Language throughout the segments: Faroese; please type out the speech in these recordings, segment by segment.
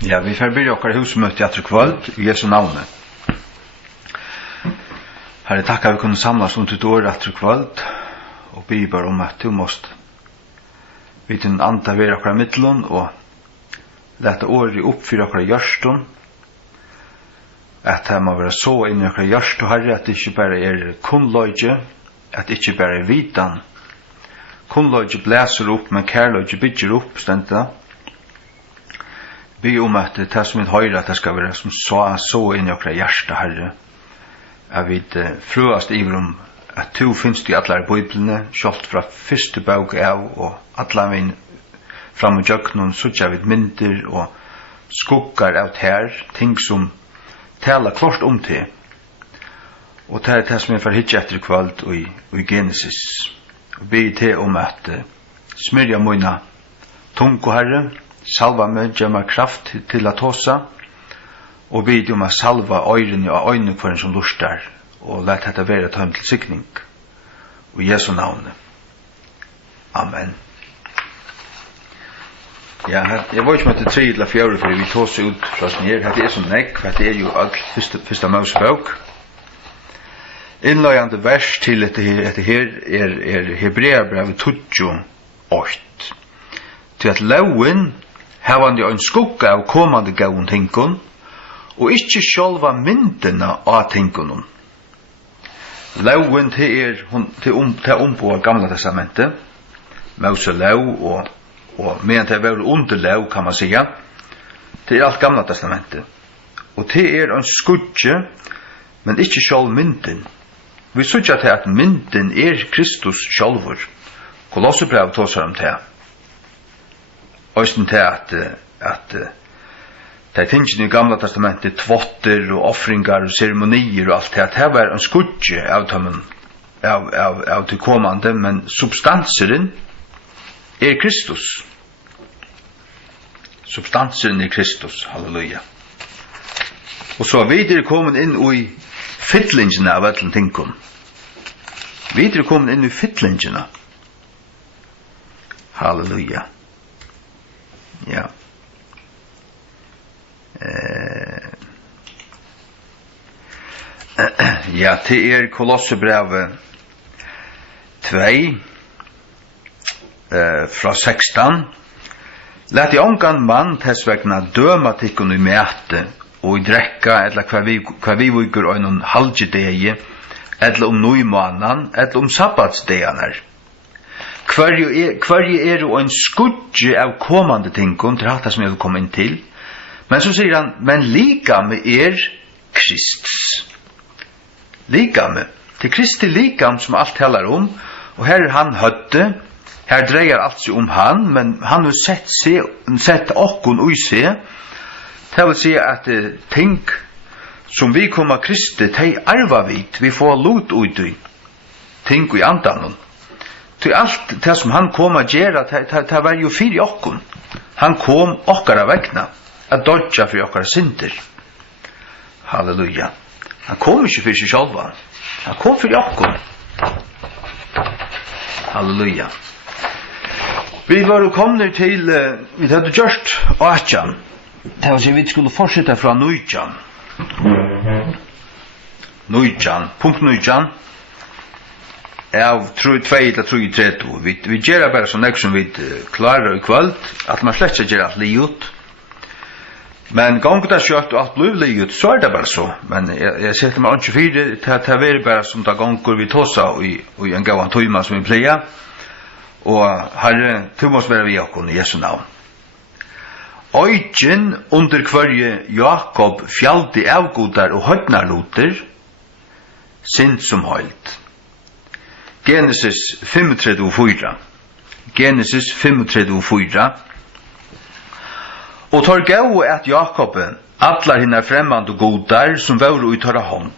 Ja, vi får börja vårt husmöte efter kväll i Jesu namn. Herre, tack att vi kunde samlas under ett år efter kväll och be bara om att du måste vid din anta vara våra mittlån och låta året uppfylla våra hjärtan. Att det må vara så in i våra hjärtan, Herre, att det inte bara är kunnlöjde, att det inte bara är vitan. Kunnlöjde bläser upp, men kärlöjde bygger upp, ständigt. Be om att det som vi høyre, at det skal være som så inn i okra hjärsta, Herre. Jeg vil frøast iver om at du finnes i alle bøyblene, kjalt fra første bøk av, og alle min fram og jøknen, så jeg vet mynter og skuggar av her, ting som taler klart om til. Og det det som jeg får hitje etter kvalt i Genesis. Og be til om at smyrja møyna tungo, Herre, salva meg, gjør meg kraft til å tåsa, og bid om å salva øyrene og øynene for en som lustar, og let dette være tøm til sikning. Og i Jesu navn. Amen. Ja, jeg var ikke med til 3 eller 4, for vi tås ut fra sånn her. Det som nekk, for det jo alt første Mosebok. Innløyende vers til dette her Hebreabrevet 28. Til at loven havande ein skugga av komande gavun tinkun, og ikkje sjálva myndina av tinkun. Loven til på Gamla testamentet, Mose lov, og medan det var under lov, kan man säga, til alt Gamla testamentet. Og til ein skugge, men ikkje sjálv myndin. Vi sutja til at myndin Kristus sjálvur. Kolossebrevet tåsar om det. Øysten til at det tingene i Gamla testamentet, tvotter og offringar og ceremonier og alt det, at det var en skudje av det kommande, men substanseren Kristus. Substanseren Kristus, halleluja. Og så videre kommet inn i fytlingene av alle tingene. Videre kommet inn i fytlingene. Halleluja. Ja. Ja, til Kolossebrevet 2 fra 16. Lat I ongan mann tess vegna døma tikkun I mæte og I drekka, eller hva vi vugur øynun halgjedegi, eller nøymanan, eller sabbatsdeganar. Hverje jo en skudje av kommande tinkun, til hatt som jeg vil komme inn til. Men så sier han, men likame Kristus. Likame. Til Kristi likam som alt talar om, og her han høtte, her dreier alt seg om han, men han har sett okkun ui seg. Det vil si at ting som vi kommer Kristi, de arva vi får lot ui ting i andanen. Til alt det som han kom a gjera, det var jo fyrir okkun. Han kom okkara vegna, at dodja fyrir okkara synder. Halleluja. Han kom ikke fyrir seg sjálva. Han kom fyrir okkun. Halleluja. Vi var jo kommet til, vi hadde gjort 18. Det var så vi skulle fortsette fra 19. Punkt 19. Av 2 eller 3. Vi gjør bare sånn som vi klarer I kveld, at man slett ikke gjør alt livet. Men ganger det kjøtt og alt blir livet, så det bare så. Men jeg setter meg ikke fire, det er bare som det ganger vi tåsa i en gavan tøyma som vi pleier. Og Herre, du måste være vi okkon I Jesu navn. Øygen under hverje Jakob fjaldi avgodar og høytnarloter, synd som høylt. Genesis 35:4. Genesis 35:4. Og tar gau at Jakob allar hinnar fremmande godar som var utøra hånd,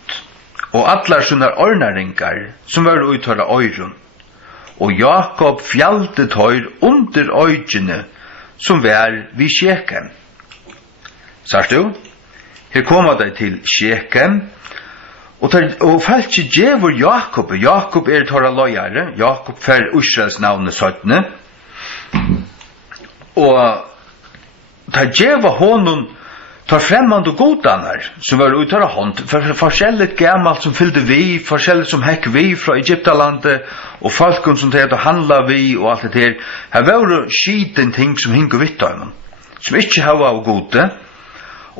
og allar sunnar ornaringar som var utøra øyrun. Og Jakob fjallte tøyr under øygene som var vid Shekem. Sørst du? Her kommer det til Shekem, og fæltje djevor Jakob. Jakob tørra løyare. Jakob fer Israels navnet 17. Og ta djeva honom tar fremmande godanar som var uttara hånd, forskjelligt gammalt som fyllde vi, forskjelligt som hekk vi fra Egyptalandet, og folken som det handla vi, og alt det der. Her var skiten ting som hingo vittarmen, som ikkje hava av gode,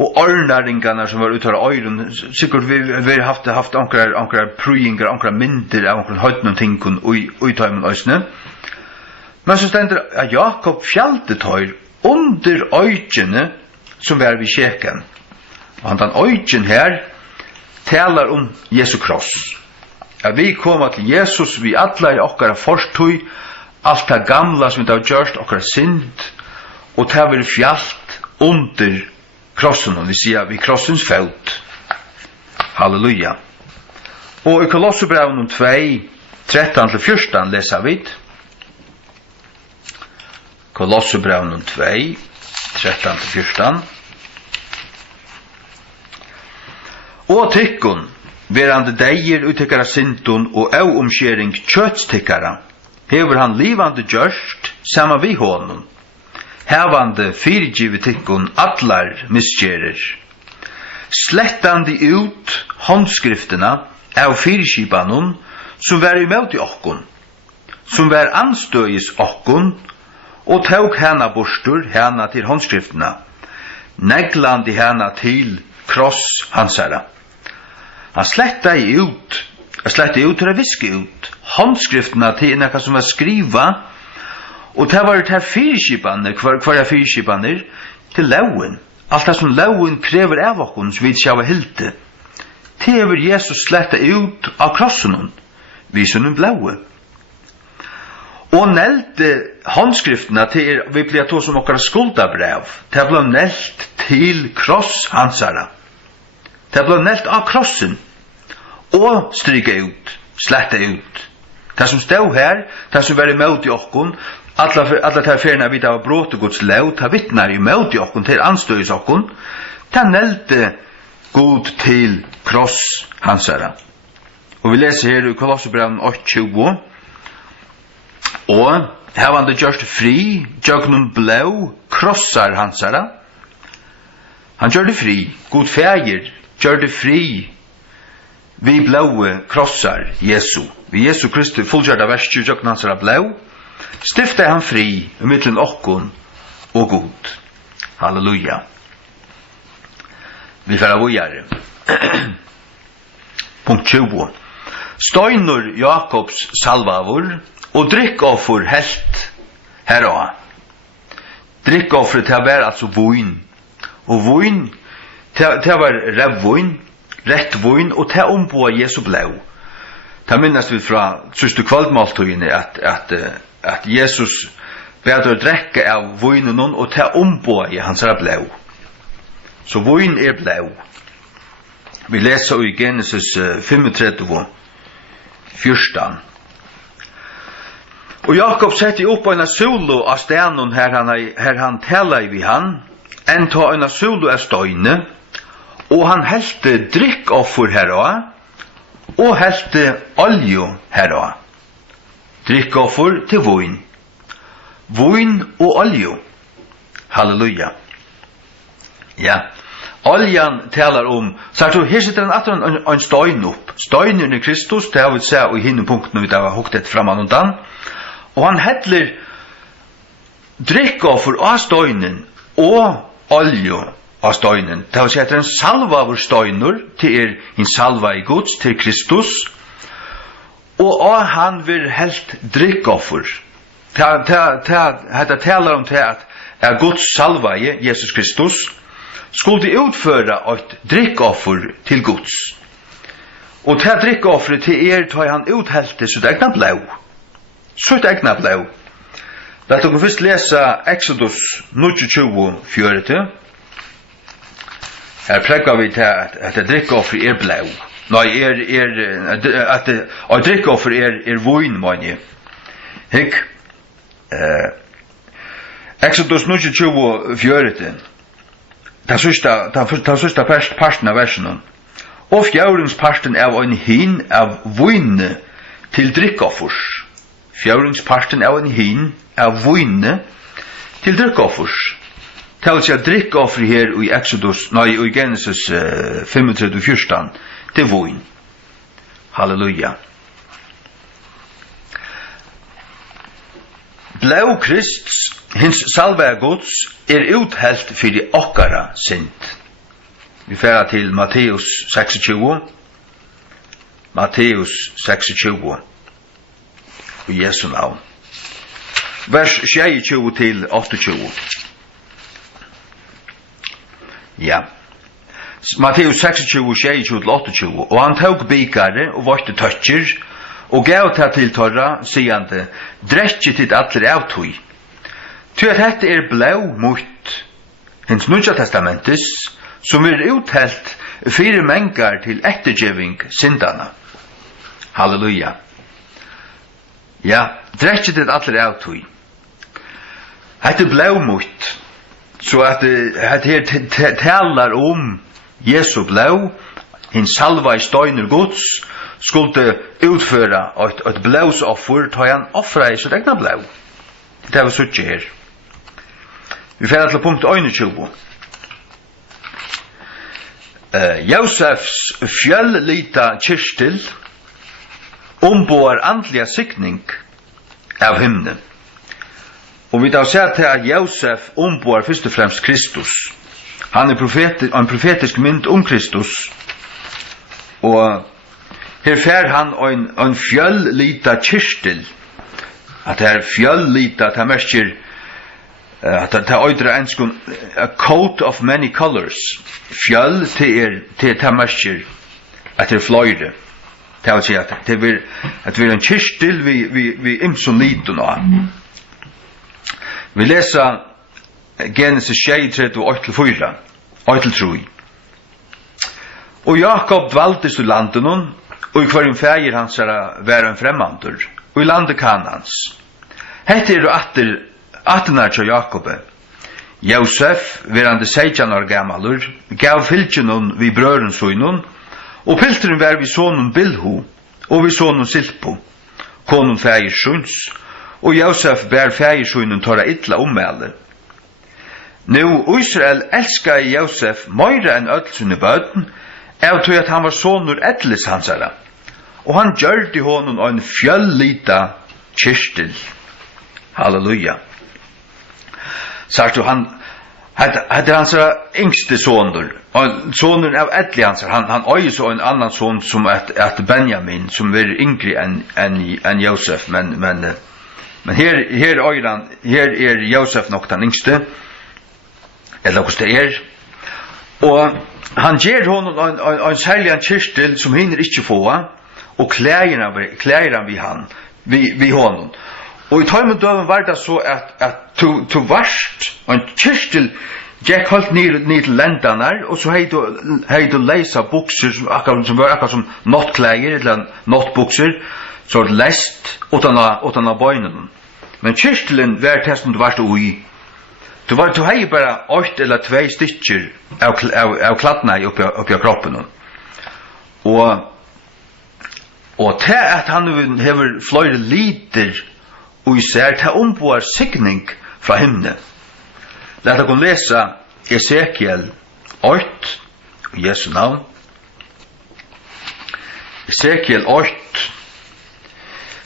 og ornaringarna som var uttara øyren, sikkert vi har haft ankrar prøyingar, ankrar mynder av ankrar høytnum tingun uittarmen øysne. Men så stender at Jakob fjaltetøyr under øyjene som var vid kjeken. Og han øyjen her talar om Jesu kross. At vi koma til Jesus, vi atlar i okkara forstøy, alt det gamla som vi har gjørst, okkara synd, og det vil fjalt under krossen, og vi sier vi krossens felt. Halleluja. Og i Kolosserbrevet 2, 13-14 leser vi. Kolosserbrevet 2, 13-14. Og tykkun, verande deir uttekkara syndun og omskjering kjøtstikkara, hever han livande gjørst sama vi honum, hevande fyrirgivi tykkun allar misgjerir, slettandi ut håndskriftena av fyrirskipanun som var imot i okkun, som var anstøyis okkun, og tåg hana borstur hana til håndskriftena, neglandi hana til kross hansara. Han sletta ut til å viske ut håndskriftene til nekka som var skriva, og det var det her fyrskipane, hver fyrskipane, til lauen. Alt det som lauen krever av okkon, som vi sjava hilte. Det hever Jesus sletta ut av krossen, visen blaue. Og nelte håndskriftene til, vi blir to som okkara skuldabrev, det ble nelt til kross hansara. Det ble nelt av krossen, og stryka ut, sletta ut. Det som stod her, det som var imot i okkon, alla tar ferna vidt av bråte Guds lov, det vittnar imot i okkon, til anstøys okkon, det nelte god til kross hansara. Og vi leser her i Kolosserbrevet 8:20, og her var det gjørst fri, jøgnun blau, krossar hansara. Han gjør det fri, god feir, gjør det fri, vi blaue krossar Jesu. Vi Jesu Kristi fullgjørda verskjur jøgnun hansara blau, stifta han fri, mittlen okkon og god. Halleluja. Vi færa vujare. Punkt 20. Støynur Jakobs salvavur, og drikkoffer helt herra. Drikkofferet til var altså voin. Og voin, til var revvoin, rett voin, og til omboa Jesu blau. Det minnes vi fra søste kvaldmaltøyene at Jesus bedre drekke av voinen og til omboa i hans blau. Så voin blau. Vi leser i Genesis 35, 14. Og Jakob sette opp en solo av stenen her han taler vi han, enn ta en solo av støyne, og han helte drikkoffer herra, og helte olje herra. Drikkoffer til voin. Voin og olje. Halleluja. Ja. Oljan talar om, så her sitter han at en støyn opp. Støynen i Kristus, det har vi sett i hinne punkten vi har hukket framan undan. Og han heller drikkoffer av støynen og olje av støynen. Det vil si at en salva av støyner til en salva i Guds, til Kristus. Og han vil helt drikkoffer. Det taler om til at Guds salva i Jesus Kristus skulle utføre et drikkoffer til Guds. Og til drikkofferet til tar han uthelte så det egna blau. Så det egna blau. Låt oss først lese Exodus 29:4. Her prekker vi til at drikkofferet blau. Nei, at drikkoffer voin, mann. Hikk. Exodus 29:4. Det sørste parten av versen. Og fjæringsparten av en hin av voinne til drikkoffers. Fjæringsparten av en hin av voinne til drikkoffers. Det vill säga drickoffer här i Exodus, nej, i Genesis 35:14, det vin. Halleluja. Blå Krists, hins salva Guds, uthelt för okkara synd. Vi färra till Matteus 26. Matteus 26. I Jesu navn. Vers 26 till 28. Ja. Matteus 26, 26 til 28. Og han tog bikare og vorte tøtjer, og gav ta til torra, sigande, drekje til atler av tøy. Ty at dette blau mot hins Nudja Testamentis, som uthelt fire mengar til ettergjeving syndana. Halleluja. Ja, drekje til atler av tøy. Dette blau mot, så at det talar Jesu blau, hin salva I støyner Guds, skulle utføre et blausoffer, ta han offra I sitt egna blau. Det var suttje her. Vi fer til punkt 21. Josefs fjøllita kyrstil ombår andliga sikning av himne. Og vi da ser til at Josef ombår først og fremst Kristus. Han en profetisk mynd Kristus. Og her fer han en fjøllita kyrstil. At det fjøllita, det merker at det øydre enskun a coat of many colors. Fjøll til det merker at det fløyre. Det vil si at det er en kyrstil vi imson liten av. Vi leser Genesis 6:3-4, 8-3. Og Jakob dvaltes I landen, og I hverjum feir hans var en fremmandur, og I landet Kanans. Hette attenar til Jakobe. Josef, verande 16 år gammalur, gav fylgjennom vi brøren søynun, og pilteren var vi sonen Bilhu, og vi sonen Silpo, konun feir Sjuns, og Josef bær feiersøynen torra illa ommæle. Nå, Israel elska Josef meira enn öll sunne bøten, av tog at han var sonur edles hansara, og han gjørte honom en fjøllita kyrstil. Halleluja. Sagt han, hette hansara yngste sonur, og sonur av edle hansara, han øye så en annan son som et Benjamin, som var yngre enn Josef, men her Josef nok den yngste, eller hos det og han ger honom en særlig kyrstil som hinner ikke få, og klæger han vi honom. Og I tøymendøven var det så at du varst, en kyrstil gikk holdt ned til lendanar, og så hei du leisa bukser som var akkurat som nottklæger, eller nottbukser, så lest utan av bøynen. Men kyrstilen var det som du varst ui. Du hei bara 8 eller 2 stykker av kladdene oppi av kroppen. Og til at han hever fløyre liter og ser til omboar signing fra himne. Lett å lese Esekiel 8 i Jesu navn. Esekiel 8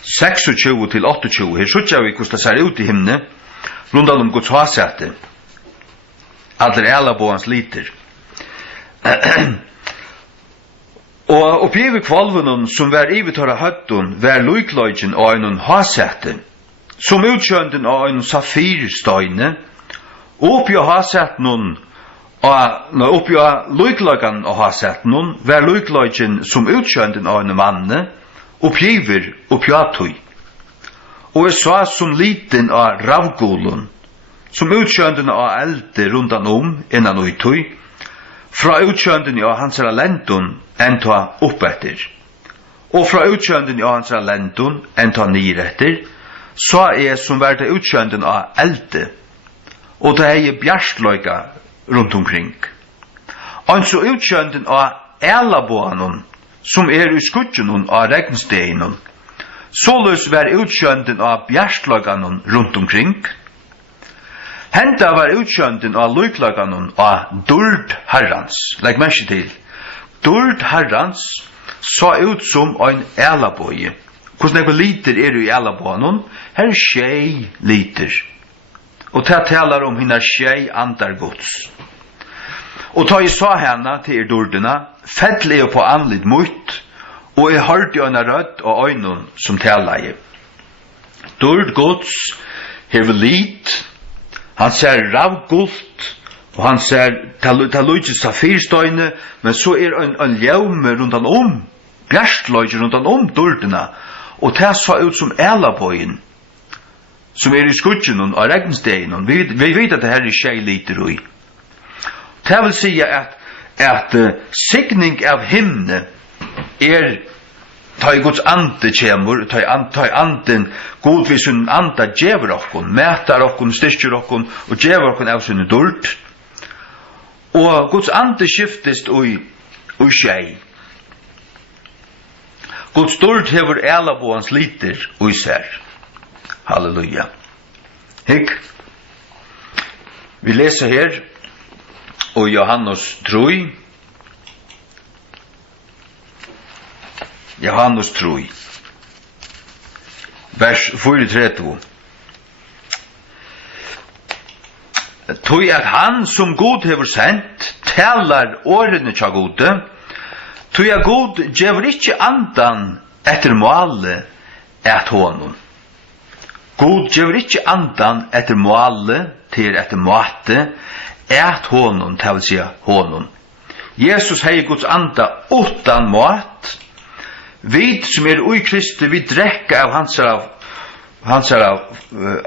26-28. Her sutja vi hvordan det ser ut I himne, rundan Guds hasete. Allir alla boans liter. Og oppi kvalvunum som var ivetara høttun, var luikløgjen av en hasete, som utkjønden av en safirstøyne, oppi av hasetnun, oppi av luikløgjen av hasetnun, var luikløgjen som utkjønden av en manne, oppi av tøy. Og jeg sa som liten av ravgolun, som utkjønden av elde rundan innan og I tøy, fra utkjønden av hans lentun enn ta oppetter, og fra utkjønden av hans lentun enn ta niretter, så jeg som vært utkjønden av elde, og det er bjarstløyga rundt omkring. Og så utkjønden av elaboanun, som I skudjenun av regnsteinun, såløs var utkjønden av bjarstløyganen rundt omkring. Henta var utsjönden av lyklagan av duld herrans. Lägg märke till. Duld herrans så ut som en älaböje. Hvordan liter i älaböjen? Her 6 liter. Og det talar om hina 6 andar gods. Og ta I sa henne til dordena, fettlig jeg på anlitt mot, og jeg hørte jo en rødt og øynene som talar I. Dord gods hever lit, han ser ravgult, og han ser talujtje safirstøyne, men så en ljaume rundt bjerstløyge rundt dordena, og det så ut som elabøyen, som I skudgen og regnsdegen. Vi vet at det her 6 liter ui. Det vil si at signing av himne ta I Guds ande kjemur, ta I anden god vid sin anda djever okkon, metar okkon, styrkjer okkon, og djever okkon av sin dult. Og Guds ande skiftest ui 6. Guds dult hever elabåans liter ui ser. Halleluja. Hikk. Vi leser her og Johannes 3. Johannes 3. Vers 34. Tog at han som God hever sendt, talar årene tja gode, tog at God gjever ikkje andan etter måle et honom. God gjever ikkje andan etter måle til etter måte, et honom, det vil si honom. Jesus hei Guds anda utan mat. Vi som ui Kristi, vi drekka av hans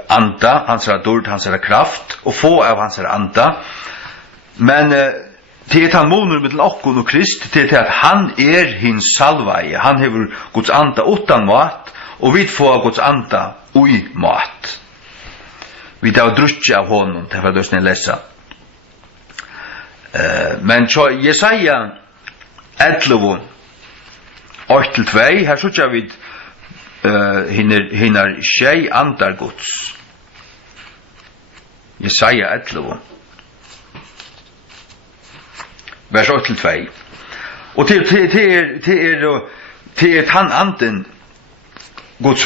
anda, hans dord, hans kraft, og få av hans anda. Men til han moner med okkon og Krist, til at han hins salvaie, han hever Guds anda utan mat, og vi får Guds anda ui mat. Vi tar drutje av honom, til for løsne lesa. Men så Jesaja 11, 8-2, her sutja vid hinnar 6 andar Guds. Jesaja 11, vers 8-2. Og til han anden Guds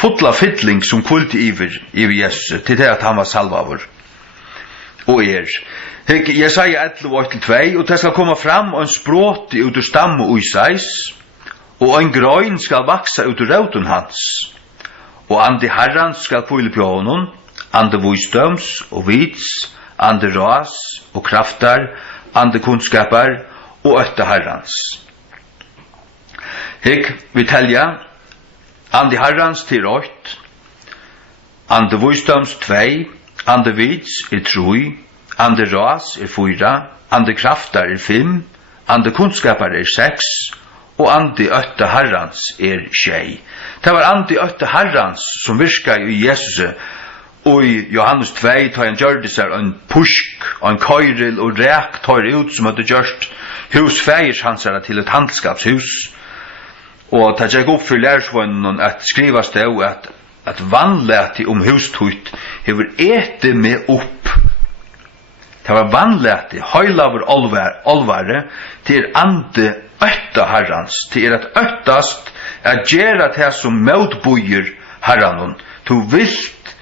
fotla fytling som kulti iver Jesus, til det at han var salvavur. Og Jesaja 11, 8-2, og det skal komme fram en språt ut ur stamme og Isais, og en grøyn skal vaksa ut ur rauten hans, og ande herran skal kvile på honom, ande visdoms og vits, ande ras og kraftar, ande kunnskapar og øtta herrans. Vi telja, ande herrans til 8, ande visdoms 2, ande vits 3, ande ras 4, ande kraftar 5, ande kunnskapar 6, og ande øtta herrans 6. Det var ande øtta herrans som virka I Jesus, og I Johannes 2 tar han gjør det seg en pusk, en køyrel og rek tar ut som hadde gjort husfeirs hans til et handskapshus. Og det gikk opp for lærersvånen at skrivas det at vannleti hustut hever ete med opp. Det var vannleti, høylaver olvare, til ande øtta herrans, til at øttast at gjera det som møtbøyer herranon. Du vilt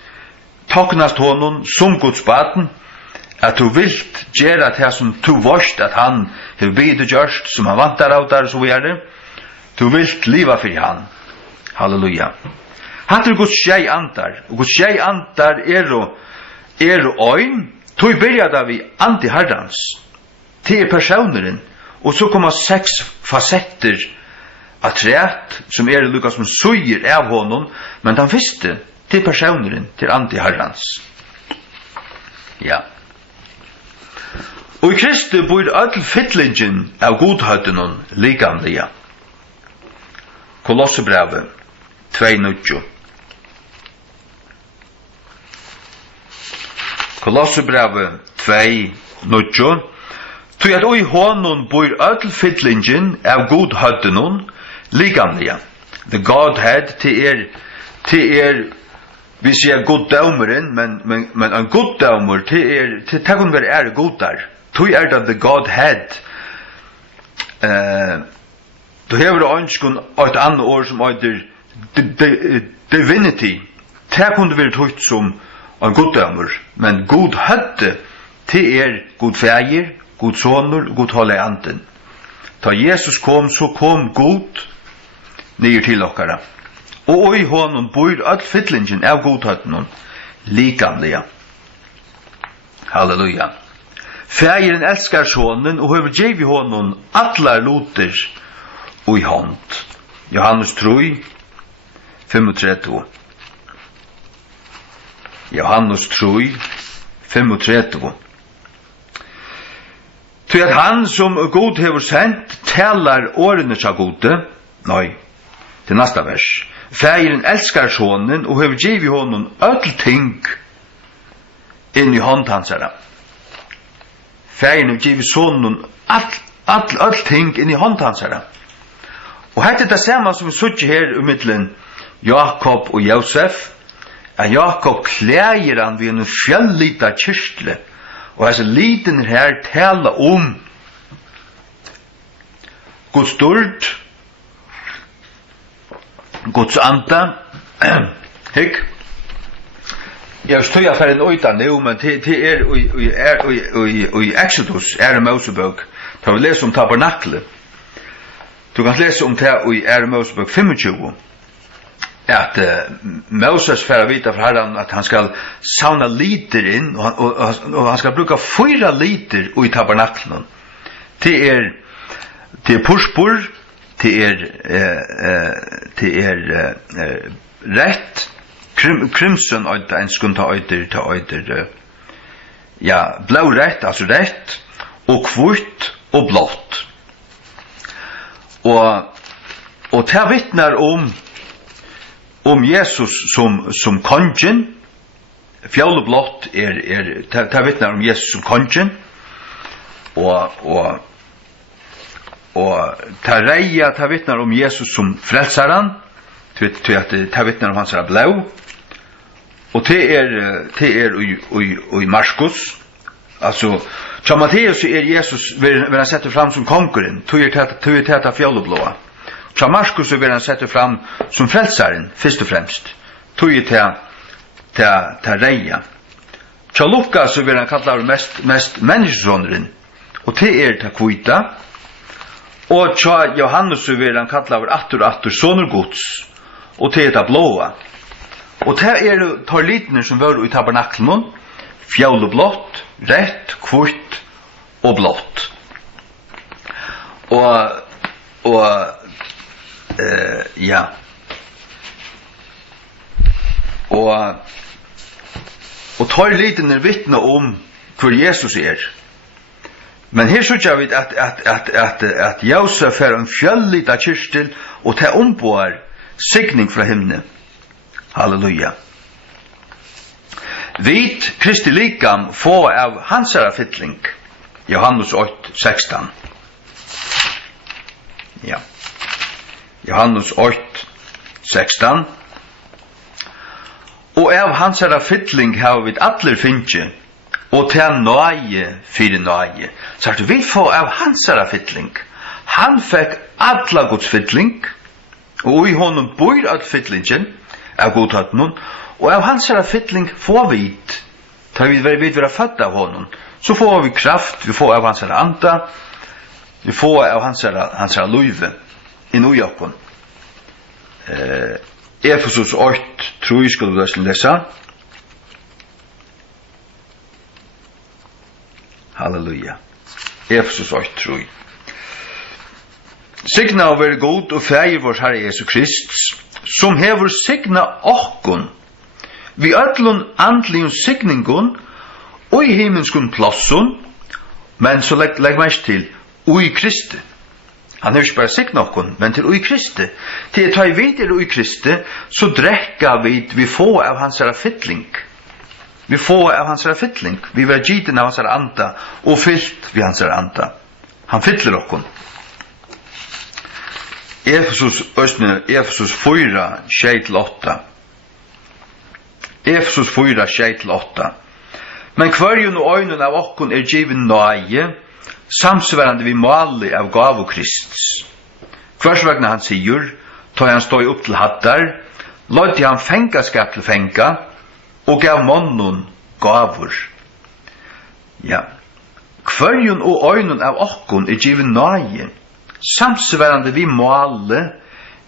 toknast honom som godsbaten, at du vilt gjera det som du vorst at han hever bidu gjørst, som han vantar av der, så vi det. Du vilt liva for han. Halleluja. Hatt Guds 6 andar, og Guds 6 andar øyn, tog byrja da vi andi herrans, til personeren, og så kommer 6 fasetter av træt, som lukka som suger av honom, men den første til personeren, til andi herrans. Ja. Og I Kristi bor öll fytlingen av godhøydenon likamliga. Kolossebrevet 2:9. Kolossebrevet 2:9. Tog at oi honon bor öll fytlingen av godhøydenon likamliga. The Godhead til vi ser god dømeren, men en god dømer til kun være godar. Tui det the Godhead. Du hever det ønskun et annet ord som heter divinity. Det kunne være tøyt som en god dømer, men god høtte til god feir, god sonur, god holde anden. Da Jesus kom, så kom god nyer til okkara. Og i honom bor all fyllingen av godhøtten likamliga. Halleluja. Fægeren elskar sonen og hever gjev i honom atlar loter og i hånd. Johannes 3, 35. Johannes 3, 35. Til at han som god hever sendt talar årene seg gode. Nei, til næsta vers. Fægeren elskar sonen og hever gjev i honom öll ting inn i hånd hansara. Fægeren hever gjev i sonen öll ting inn i hånd hansara. Og hette det samme som vi suttje her mittlen Jakob og Josef, at Jakob klæger han ved en fjellita kyrstle, og hese liten her tala Guds stort, Guds anda, hikk. Jeg stod jeg for en øyta nå, men det i Exodus, i Mosebok, da vi leser om tabernaklet. Du kan lese om det i Mosebok 25, at Moses får vite fra Herren at han skal sauna liter inn, og han skal bruka 4 liter i tabernaklen. Det purspur, det rett, crimson en skund til ja, blå rett, altså rett, og kvitt og blått. Og det vittnar om Jesus som kongen. Fjallblått det vittnar om Jesus som kongen. Og det reia det vittnar om Jesus som frelsaren. Det vittnar om hans blå. Og det i Marskos. Altså, tja Matteus Jesus vil han sette fram som konkurren. Tog det fjallblåa. Tja Marskos vil han sette fram som frelsaren, først og fremst. Tog det reia. Tja Lukas vil han kalla mest menneskesåneren. Og det kvita. Og tja Johannes vil han kalla atter sonergods. Og det blåa. Og det tar litene som var i tabernaklen. Fjallblått, rett, kvitt og blått. Ja. Og tar litene vittne om hvor Jesus Men her synes jeg at Josef en fjallita kyrstel, og det ombår signing fra himne. Halleluja. Vit Kristi likam få av hansara fytling. Johannes 8, 16. Ja. Johannes 8, 16. Og av hansara fytling har vi atler finnje, og til nøye fyrir nøye. Så vi får av hansara fytling. Han fikk atla Guds fytling, og i honom bor at fytlingen av godhatten, og av hansara fytling får vi, da vi være født av honom, så får vi kraft, vi får av hansara anda, vi får av hansara løyve, i nojakken. Efesus 8, tror jeg skulle vi lese. Halleluja. Efesus 8, tror jeg. Signa å være god og feir vår Herre Jesus Krist, som hever signa okkon, vi öllun andligun signingun, og i himmelskun plassun, men så legg meg til, og i Kristi. Han hever ikke bare signa okkon, men til og i Kristi. Til ta i videre og i Kristi, så drekka vi få av hans fytling. Vi får av hans fytling. Vi var giten av hans anda, og fyllt vi hans anda. Han fytler okkon. Efesus 4, 6-8. Efesus 4, 6-8. Men kvarjun og øynun av okkun given nøye, samsvarande vi måli av gav og Kristus. Hvers vegna han sier, ta han stoi upp til hattar, lødde han fengaskap til fenga, og gav månnen gavur. Ja. Kvarjun og øynun av okkun given nøye, samsvarande vi måli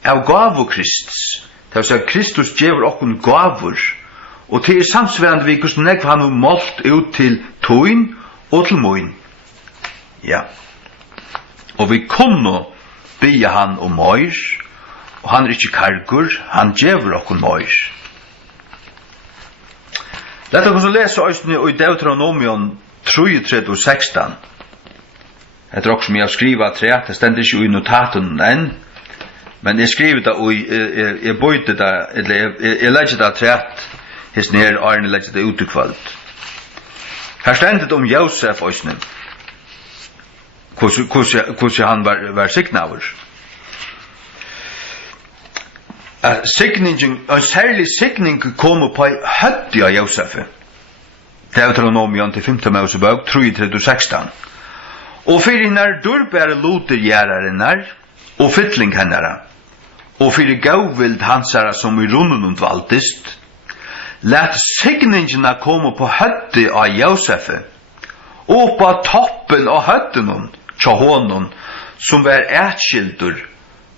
av gav og Kristus. Det vil si at Kristus gjever okkun gavur, og til samsvarande vi hvordan nekv han målt ut til tøyn og til møyn. Ja. Og vi kunne bya han om møyr, og han ikke kargur, han gjever okkun møyr. Lett oss lese òsne i Deuteronomion 3:16. Det er også som jeg har skrivet tre, det stender ikke i notaten enn, men jeg skriver det, og jeg bøyde det, eller jeg legger det tre, hesten her, og jeg legger det ut i kveld. Her stender det om Josef òsne, hvordan han var signaver. En særlig signing kom på høtti av Josef. Deuteronomion til 5. Mosebok 3:16. Og fyrir hinnar durbære luter gjerrarinnar, og fytling hennara, og fyrir gauvild hansara som i runnen valtist, let signingina komme på høtti av Josef, og på toppen av høttinun, tja honon, som var ætskildur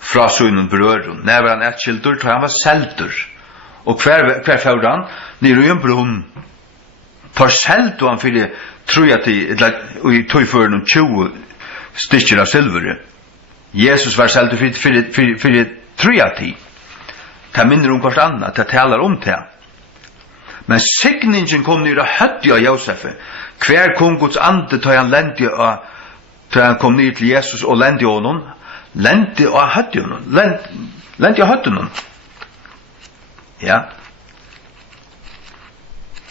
fra sunnen brøren. Når var han ætskildur, tja han var seldur. Og hver fyrir han, nere i en brunn, for seldu han fyrir truja til, i tøyføren 20 stykker av silvere. Jesus var seldu fyrir truja til. Det minner hvert annet, det talar det. Men signingen kom nere høtti av Josef. Hver kom Guds ande tøy han lendi av, tøy han kom nere til Jesus og lendi av honom, lendi av høtti honom, lendi av høtti honom. Ja.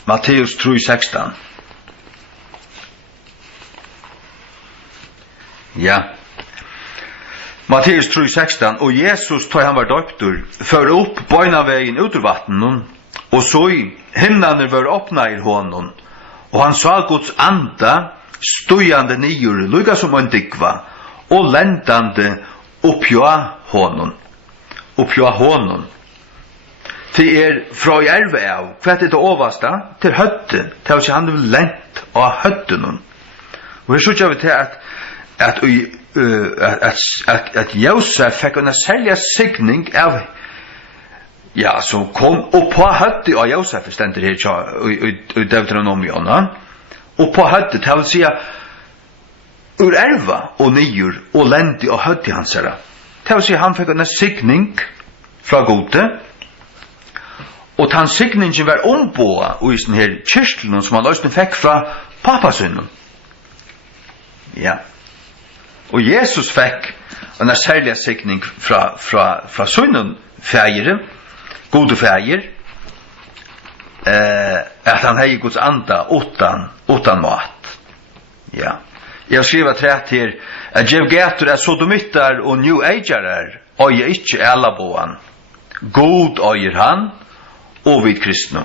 Matteus 3:16. Ja. Matteus 3:16, og Jesus, tøy han var døptur, fører opp bøynavegin ut ur vattnen, og så i himnaner var åpna i honom, og han sa Guds anda stujande nyer, lukka som en dikva, og lendande oppjå honom. Det fra i erve av, hva det oversta, til høtten, til at han vil lent av høtten. Og jeg synes vi til at Josef fikk en særlig signing av, ja, som kom opp på høtten av Josef, stender her i Deuteronomion, og på høtten, det vil si ur erva og nyer og lendi og høtti hans herra. Det vil si han fikk en signing fra gode, og den signingen var ombåa i den her kyrkelen som han løsne fikk fra pappasunnen. Ja. Og Jesus fikk en særlig signing fra sunnen fægere, gode fægere, at han hei Guds anda utan mat. Ja. Jeg har skrivet trett her, at Jev Gator er sodomittar og New Agerar, og jeg ikke elaboan. God øyer han, og vid kristna.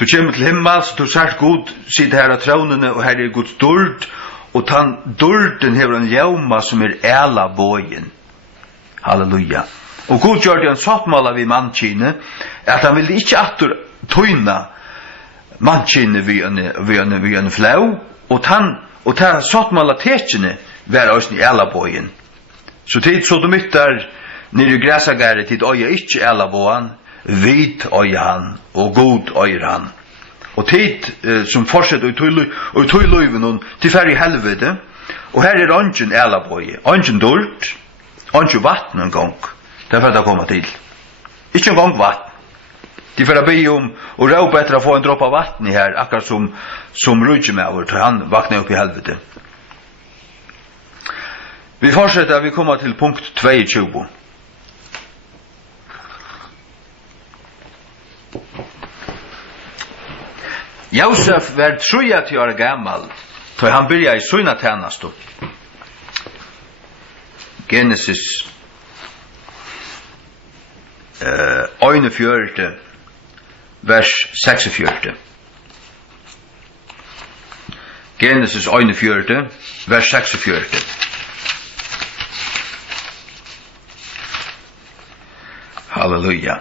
Du kommer til himmel, så du sagt god, sitter her av tronene, og her er Guds dörd, og den dörden hever en jauma som ela bojen. Halleluja. Og god gjør det en sattmål av i mannkine, at han ville ikke atter tøyna mannkine vi en flau, og ta sattmål av tekene være også i ela bojen. Så tid så du myttar nere i græsagæret, tid øye ikke ela bojen, vit øyer han, og god øyer han. Og tid som fortsetter og tøy løyven til færre i helvete, og her er ønsken elabøye, ønsken dårlig, ønsken vatten en gang, det er for at det kommer til. Ikke en gang vatten. De får be om og råpe etter å få en dropp av vatten her, akkurat som rydger med over, til han vakner opp i helvete. Vi fortsetter, vi kommer til punkt 22. Josef var 30 år gammal, då han började i sina tjänster. Genesis 41, vers 46. Genesis 41, vers 46. Halleluja.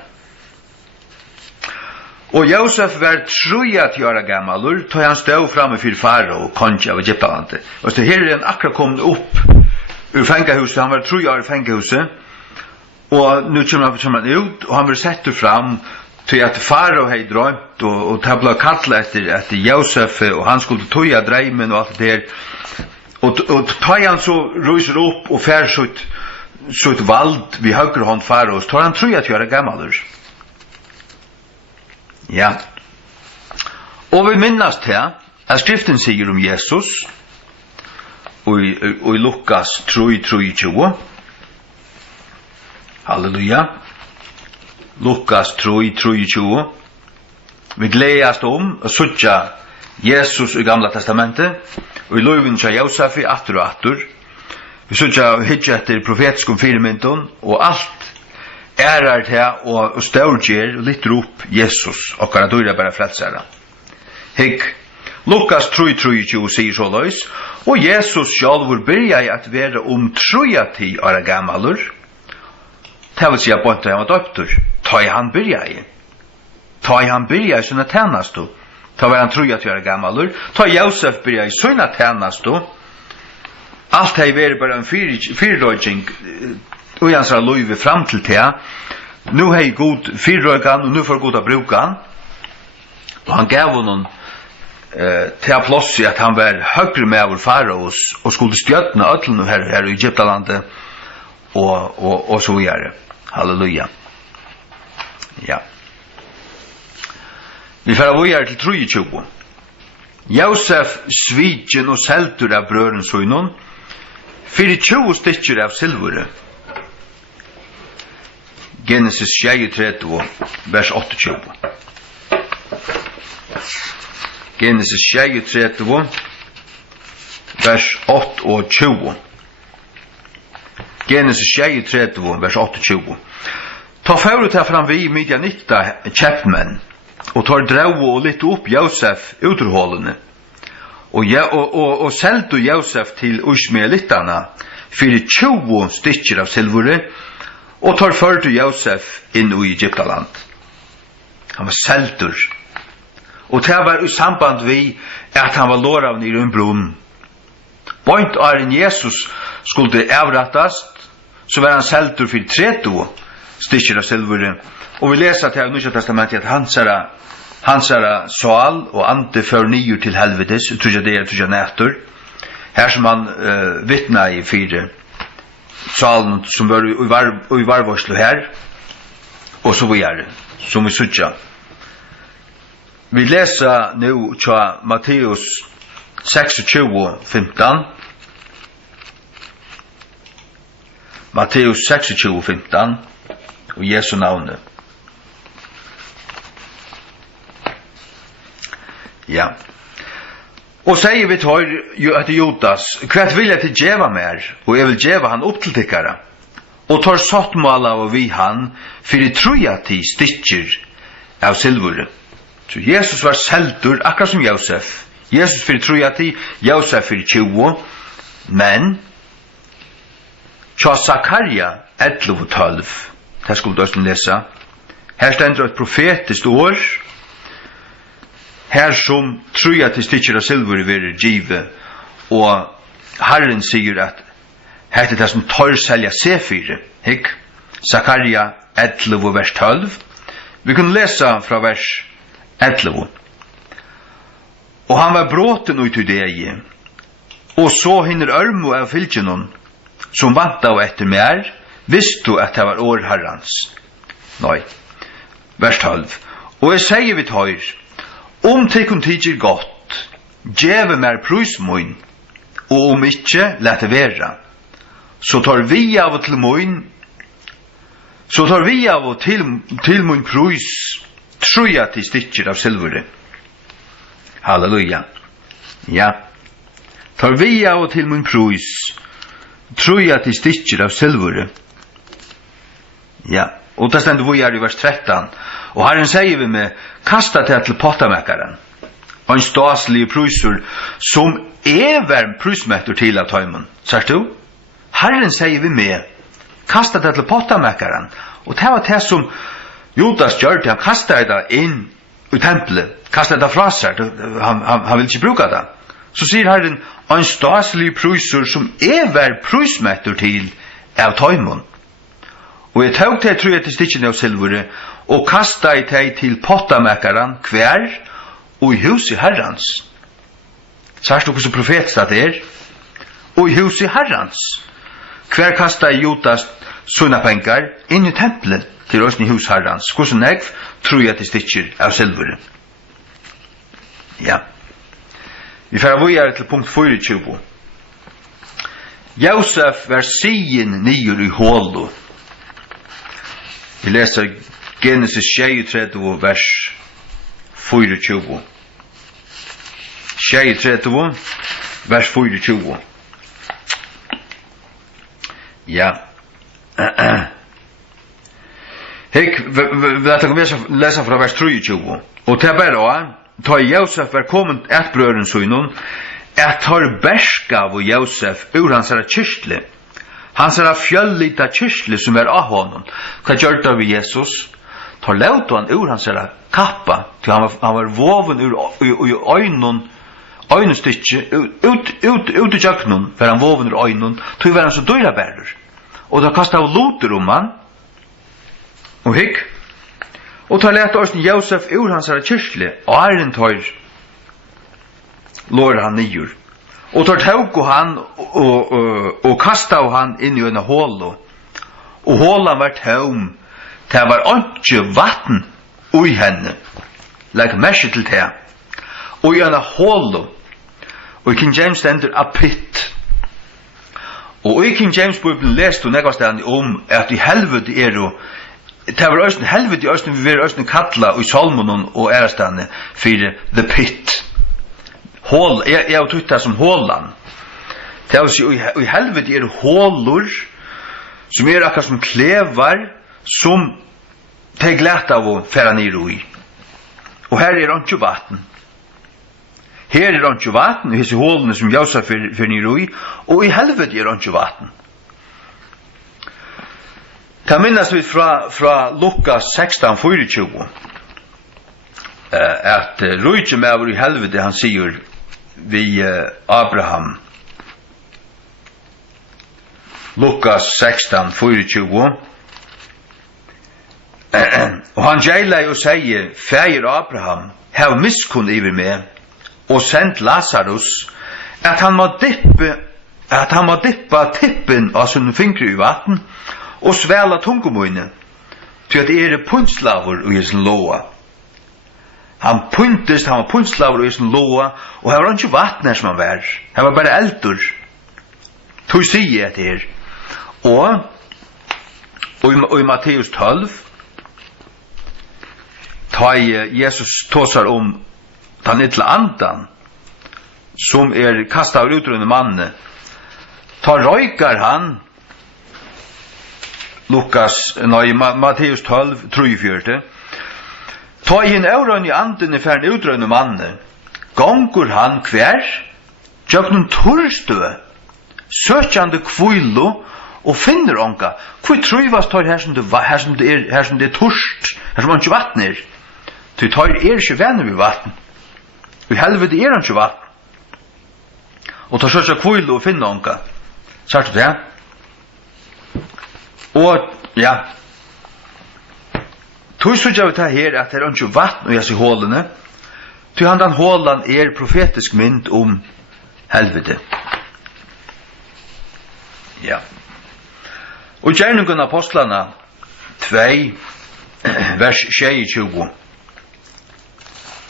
Og Josef var 3 år gammalur, tog han stod framme for Farao, konge av Egyptalandet. Og så her er han akkurat kommet opp ur fengehuset, han var 3 år i fengehuset, og nu kommer han ut, og han var sett fram til at Farao hei drømt, og det ble kallet etter Josef, og han skulle tøya dreimen og alt det der. Og tar han så ryser opp og fær sitt vald vid høyre hånd Farao, så tar han 3 år gammalur. Ja. Og vi minnes til at skriften sier om Jesus og i Lukas 3:23. Halleluja. Lukas 3:23. Vi gledast om å søtja Jesus i Gamla Testamentet og i loven til Josef i atter og atter. Vi søtja hitja etter profetskum firmyndun og alt ærar til og størgjer og litt rop Jesus og kan døyra bare frelsere. Hikk, Lukas 3:23 sier så løys, og Jesus sjálfur byrja i at være 3 år gammalur. Det vil si at bønta han var døptur. Ta i han byrja i sånne tænastu. Ta var han 3 år gammalur. Ta Josef byrja i sånne tænastu. Alt hei veri bare en fyrrøyjing og hans har løyve fram til det. Nu hei god fyrrøygan, og nu får god å bruka han. Og han gav honom til plass i at han var høyre med over Faraos, og skulle stjøtne ødlen her i Egyptalandet, og så gjøre. Halleluja. Ja. Vi får avgjøre til 23. Josef svidjen og seltur av brøren søgnon, 24 stykker av silvere. Genesis 33, vers 28. Genesis 33, vers 28. Genesis 33, vers 28. Ta førut her fram vi Midianitta kjeppmenn, og tar drau og litt opp Josef uterhålene, og seldu Josef til Ishmaelittarna, 24 stykker av silvere, og tar ført Josef inn i Egyptaland. Han var seldur. Og det var i samband vi at han var lårav nere i en brunn. Bøynt av en Jesus skulle avrattast, så var han seldur for 30 stykker av silvere. Og vi leser til Nya Testamentet at hansara sal og ante før 9 til helvetes, tror jeg det tror jeg nætter. Her som han vittna i 4 salen som var i varvarslu her, og så videre, som vi sutja. Vi leser nu til Matteus 26:15. Matteus 26:15, og Jesu navnet. Ja. Og sier vi til Judas, hva vil jeg til djeva mer, og jeg vil djeva han opp til tikkara. Og tar sattmåla av vi han, fyrir 3 stykker av silvure. Så Jesus var seldur, akkurat som Josef. Jesus fyrir 3, Josef fyrir 20, men tja Zakaria 11:12, det skulle du også lese. Her stender et profetisk år, her som 3 stykker av silver vil give, og Herren sier at her er det som tar selja C4, hikk? Zakaria 11, vers 12. Vi kunne lese fra vers 11. Og han var bråten ut i det, og så hinner ørmo av fylgjenon, som vant av etter mer, visste du at det var år herrans. Nei. Vers 12. Og jeg sier vi tar, om tekun tidser godt, djeve mer prusmoin, og om ikkje, let det vera. Så tar vi av og til mun prus, 3 stykker av silvere. Halleluja. Ja. Tar vi av og til mun prus, 3 stykker av silvere. Ja. Og det stender vi i vers 13. Og Herren sier vi med, kasta det til pottamekkaren. Og en staslig prusur som var prusmettur til av tøymon. Sørst du? Herren sier vi med, kasta det til pottamekkaren. Og det var det som Judas gjør det, han kastet det inn i tempelet, kastet det fra seg, han vil ikke bruke det. Så sier Herren, en staslig prusur som var prusmettur til av tøymon. Og jeg tog til tror jeg til stikkene av silvere, og kastet jeg til pottamekkaren hver, og i huset herrans. Sørst du hvordan profetet det er? Og i huset herrans. Hver kastet Judas sånne penger inn i tempelet til oss i huset herrans. Hvordan jeg tror jeg til stikker av silvere. Ja. Vi får videre til punkt 24. Josef var sien nyer i hålo. Vi leser Genesis 33, vers 24. 33, vers 24. Ja. Hek, vet jeg lese fra vers 23. Og til bare ta Josef var kommet et brøren søgnen, at tar berskav og Josef ur hans er kyrstle. Hans er fjöllita kyrstle som er av honom. Hva gjør det ved Jesus? Tar laut han ur hans er kappa, til han var voven ur øynestykje, ut i kjøkkenen, var han voven ur øynene, til var han så døyra bærer. Og da kastet av loter han, og hikk, og tar lett oss Josef ur hans er kyrstle, og æren tar lår han nyer. Og tar tåg han og kastet han inn i en hålo. Og hålan var tåm. Det var ikke vatten ui henne. Legg merke til det. Og i en hålo. Og i King James stender a pit. Og i King James Bibelen leste hun nekvastene om at i helvete er jo det var østen helvete i østen vi var østen kattla og i salmonen og ærestane for the pit. Hål, jeg har trykt det som hålan. Det vil si, i helvete er hålor, som er akkurat som klevar, som det glætt av å færa ned i. Og her er ikke vatten. Her er ikke vatten, i disse hålene som Josef færa ned i, og i helvete er ikke vatten. Det minnes vi fra Lukas 16:24, at rujtje med over i helvete, han sier, vi Abraham. Lukas 16:24. Og han gjeila og sier, Feir Abraham, hev miskunn iver med, og sendt Lazarus, at han må dippa tippen av sin fingre i vatten, og svæla tungemoine, til at det er punslaver i sin loa. Han var puntslaver i sin loa, og her var ikke vattner som han var. Her var bare eldur. Tog sier jeg til her. Og i Matteus 12, ta Jesus tåsar om den ytla andan, som er kastet av utrunde manne. Ta røykar han, Matteus 12, 3-4, ta i en øvrøn i anden i færden utrønne manne, gongur han hver, tjøknum torstø, søkjande kvillo, og finner onka, hvor trøyvast tar her som det er torst, her som han ikke vattner, til tar ikke venner ved vatten, i helvete han ikke vatten, og tar søkja kvillo og finner onka, sagt du det? Og, ja, tog så gjør vi det her at det er ikke vatten og jeg sier hålene, til han den hålen er profetisk mynd om helvete. Ja. Og gjerningen av apostlene 2, vers 26,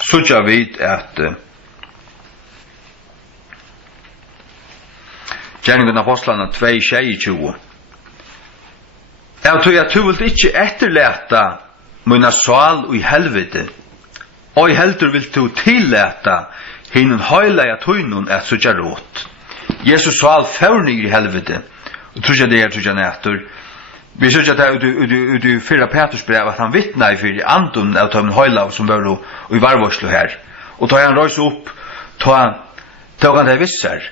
så gjør vi at gjerningen av apostlene 2, 26, jeg tror at du vil ikke etterlete munna sal og i helvete, og i heldur vil du tilleta hinnen høyleia tøynun at sutja råt. Jesus sal færnig i helvete, og tror jeg det er tror jeg nættur, Vi ser att det förra Petrus brev att han vittnar i för Anton av de höjlav som var då i varvarslo här. Och då han röjs upp, tog han det vissar.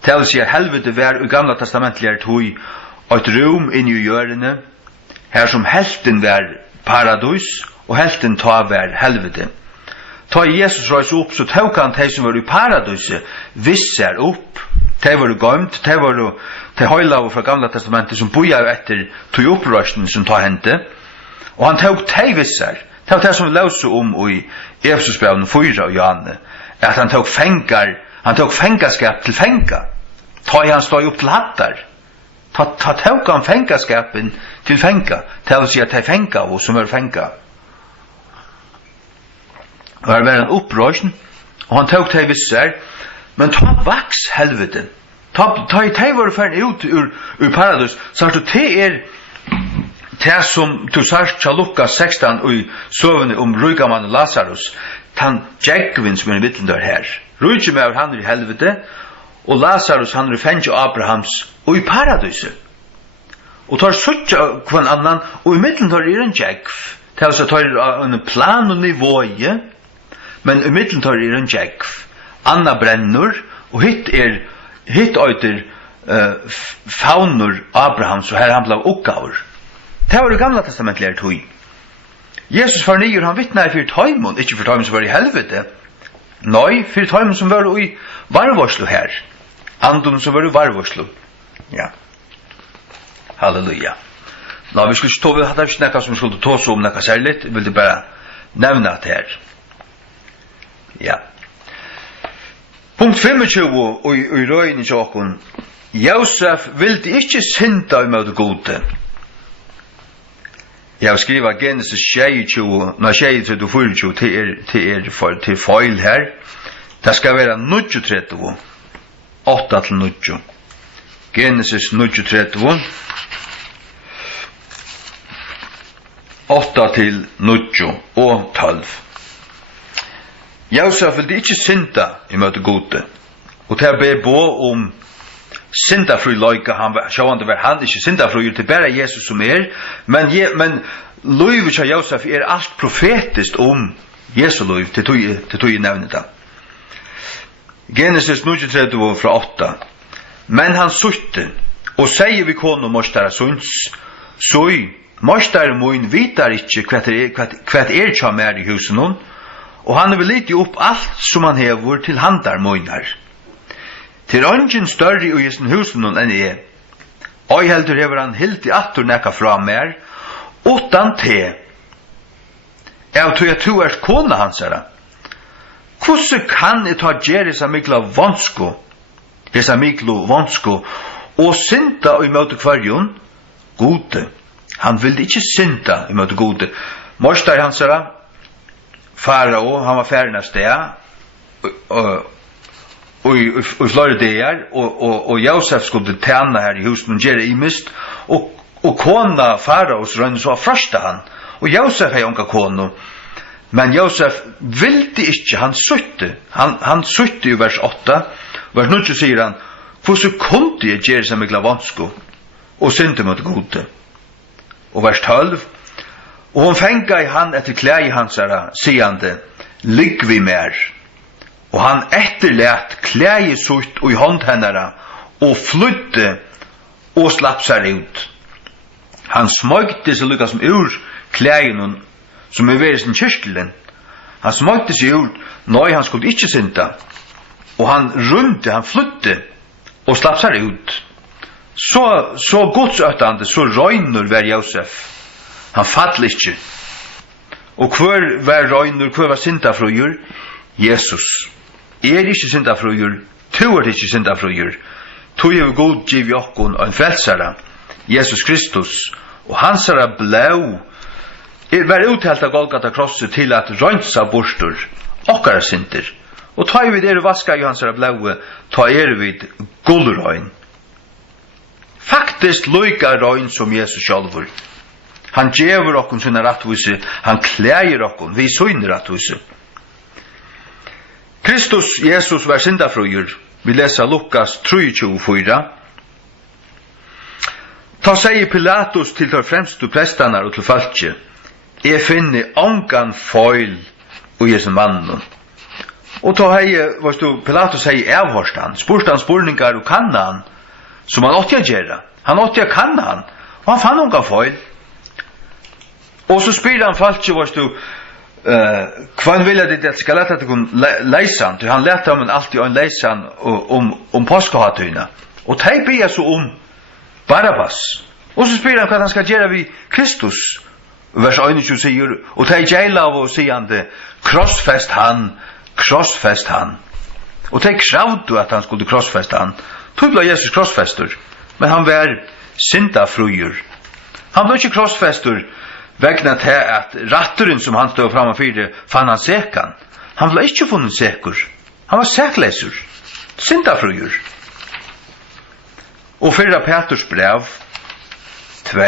Till sig helvete var i gamla testamentliga tog ett rum in i hjörne, här som helten var paradis och helten ta var helvete. Ta Jesus röjs upp så tog han de som var i paradiset vissar upp. Det var gömt, det var det höjlav från gamla testamentet som bojar efter tog upprörsten som tar hände. Och han tog de vissar. Det var det som vi läser om i Efesosbrevet 4 och Johanne. Att han tog fängaskap till fänga. Ta han stod upp till hattar. Tog han fängaskapen till fänga. Det vill säga till fänga och som är fänga. Och det var en upprörsten. Och han tog de vissar. Men ta vax helvete. Ta i te var färd ut ur paradis. Så att det det som du sagt i Lukas 16 och i sövande om rujkaman Lazarus. Han Jekvin som är i mitten där här. Rujkaman han i helvete. Och Lazarus han i fänge Abrahams och i paradiset. Och tar suttja kvann annan och i mitten där är en Jekv. Det är alltså tar en plan och nivå i. Men i mitten där är en Jekv. Anna brennur och hit öter faunur Abrahams och här han blev uppgavur. Det var det gamla testamentliga tog. Jesus var nyer, han vittnar för taimon, inte för taimon som var i helvete. Nej, för taimon som var i varvarslo här. Andon som var i varvarslo. Ja. Halleluja. Nå, vi skulle stå vid hade vi snacka som skulle ta så om några särskilt, vill det bara nämna det här. Ja. Punkt 25 og i røyen i sjokken. Josef ville ikke synda imot gode. Jeg har skrivet Genesis 24 til feil her. Det skal være 39, 8 til 9. Genesis 39, 8 til 9 og 12. Josef ville ikke synda i møte gode. Og det ber bo om syndafri løyke. Han var ikke syndafri til bare Jesus som men løyve til Josef alt profetisk om Jesu løyve til tog i nevnet det. Genesis 39 fra 8. Men han sutte og sier vi kone mostara sunds soi mostara moin vitar ikke hva tja mer i husen hon. Og han vil lite opp alt som han hever til handar moinar. Til ungen større i jessen husen enn jeg. Og heldur hever han helt i atter nekka fra mer, utan te. Jeg tror jeg to kona hans herra. Hvordan kan jeg ta gjerisa mikla vansko, og synda i møte kvarjon? Gode. Han vil ikke synda i møte gode. Morstar hans herra, Farao, han var färdig av sted, og i flere dager, og Josef skulle tjene her i husen og gjøre i mist, og kona Faraos rønne så frøste han, og Josef har unga kona, men Josef ville ikke, han sutte i vers 8, vers 9 sier han, hvordan kunne jeg gjøre seg med glavansko, og synte mot gode, og vers 12, og hon fenga i han etter klæi hansara, siande, ligg vi mer. Og han etterlet klæi sutt og i hånd hennara, og flydde og slapp seg ut. Han smøgte seg lukka som ur klæien som er ved sin kyrkelen. Han smøgte seg ur, når han skulle ikke synda. Og han runde, han flydde og slapp seg ut. Så godsøttande, så røynur var Josef. Han fattler ikke. Og hver var røynur, hver var syndafrøyer? Jesus. Ikke syndafrøyer, to ikke syndafrøyer. To er god giv jokkon og en frelsara, Jesus Kristus. Og hansara blau var uttalt av Golgata krosset til at røynsa borstur, okkara synder. Og ta vi der vaska i hansara blaue, ta vi gullrøyn. Faktisk loika røyn som Jesus sjálfur. Han djever okkon sinna rattvise, han klæger okkon, vi søgner rattvise. Kristus, Jesus, var syndafrøyer. Vi leser Lukas 3:24. Ta sier Pilatus til tar fremstu prestanar og til falskje, jeg finner ongan feil og jesen mannen. Og ta hei, Pilatus hei avhørst han, spurst han spurningar og kan han, som han åtte gjøre. Han åtte kan han, og han fann ongan feil. Og så spyr han falskje, kvann vil jeg det skal leta til kun leisan, til han leta om alltid en leisan om påskahatøyna. Og teg blir så om Barabbas. Og så spyr han hva han skal gjøre vi Kristus. Vers 21 sier, og teg gjeila av og sier han det, krossfest han. Og teg kravdu at han skulle krossfeste han. Tog ble Jesus krossfester, men han var syndafruer. Han ble ikke krossfester vegna til at ratturen som han stod fram og fyrde fann han sekan. Han ble ikke funnet sekur. Han var sekleser. Syndafruer. Og fyrra Petrus brev 2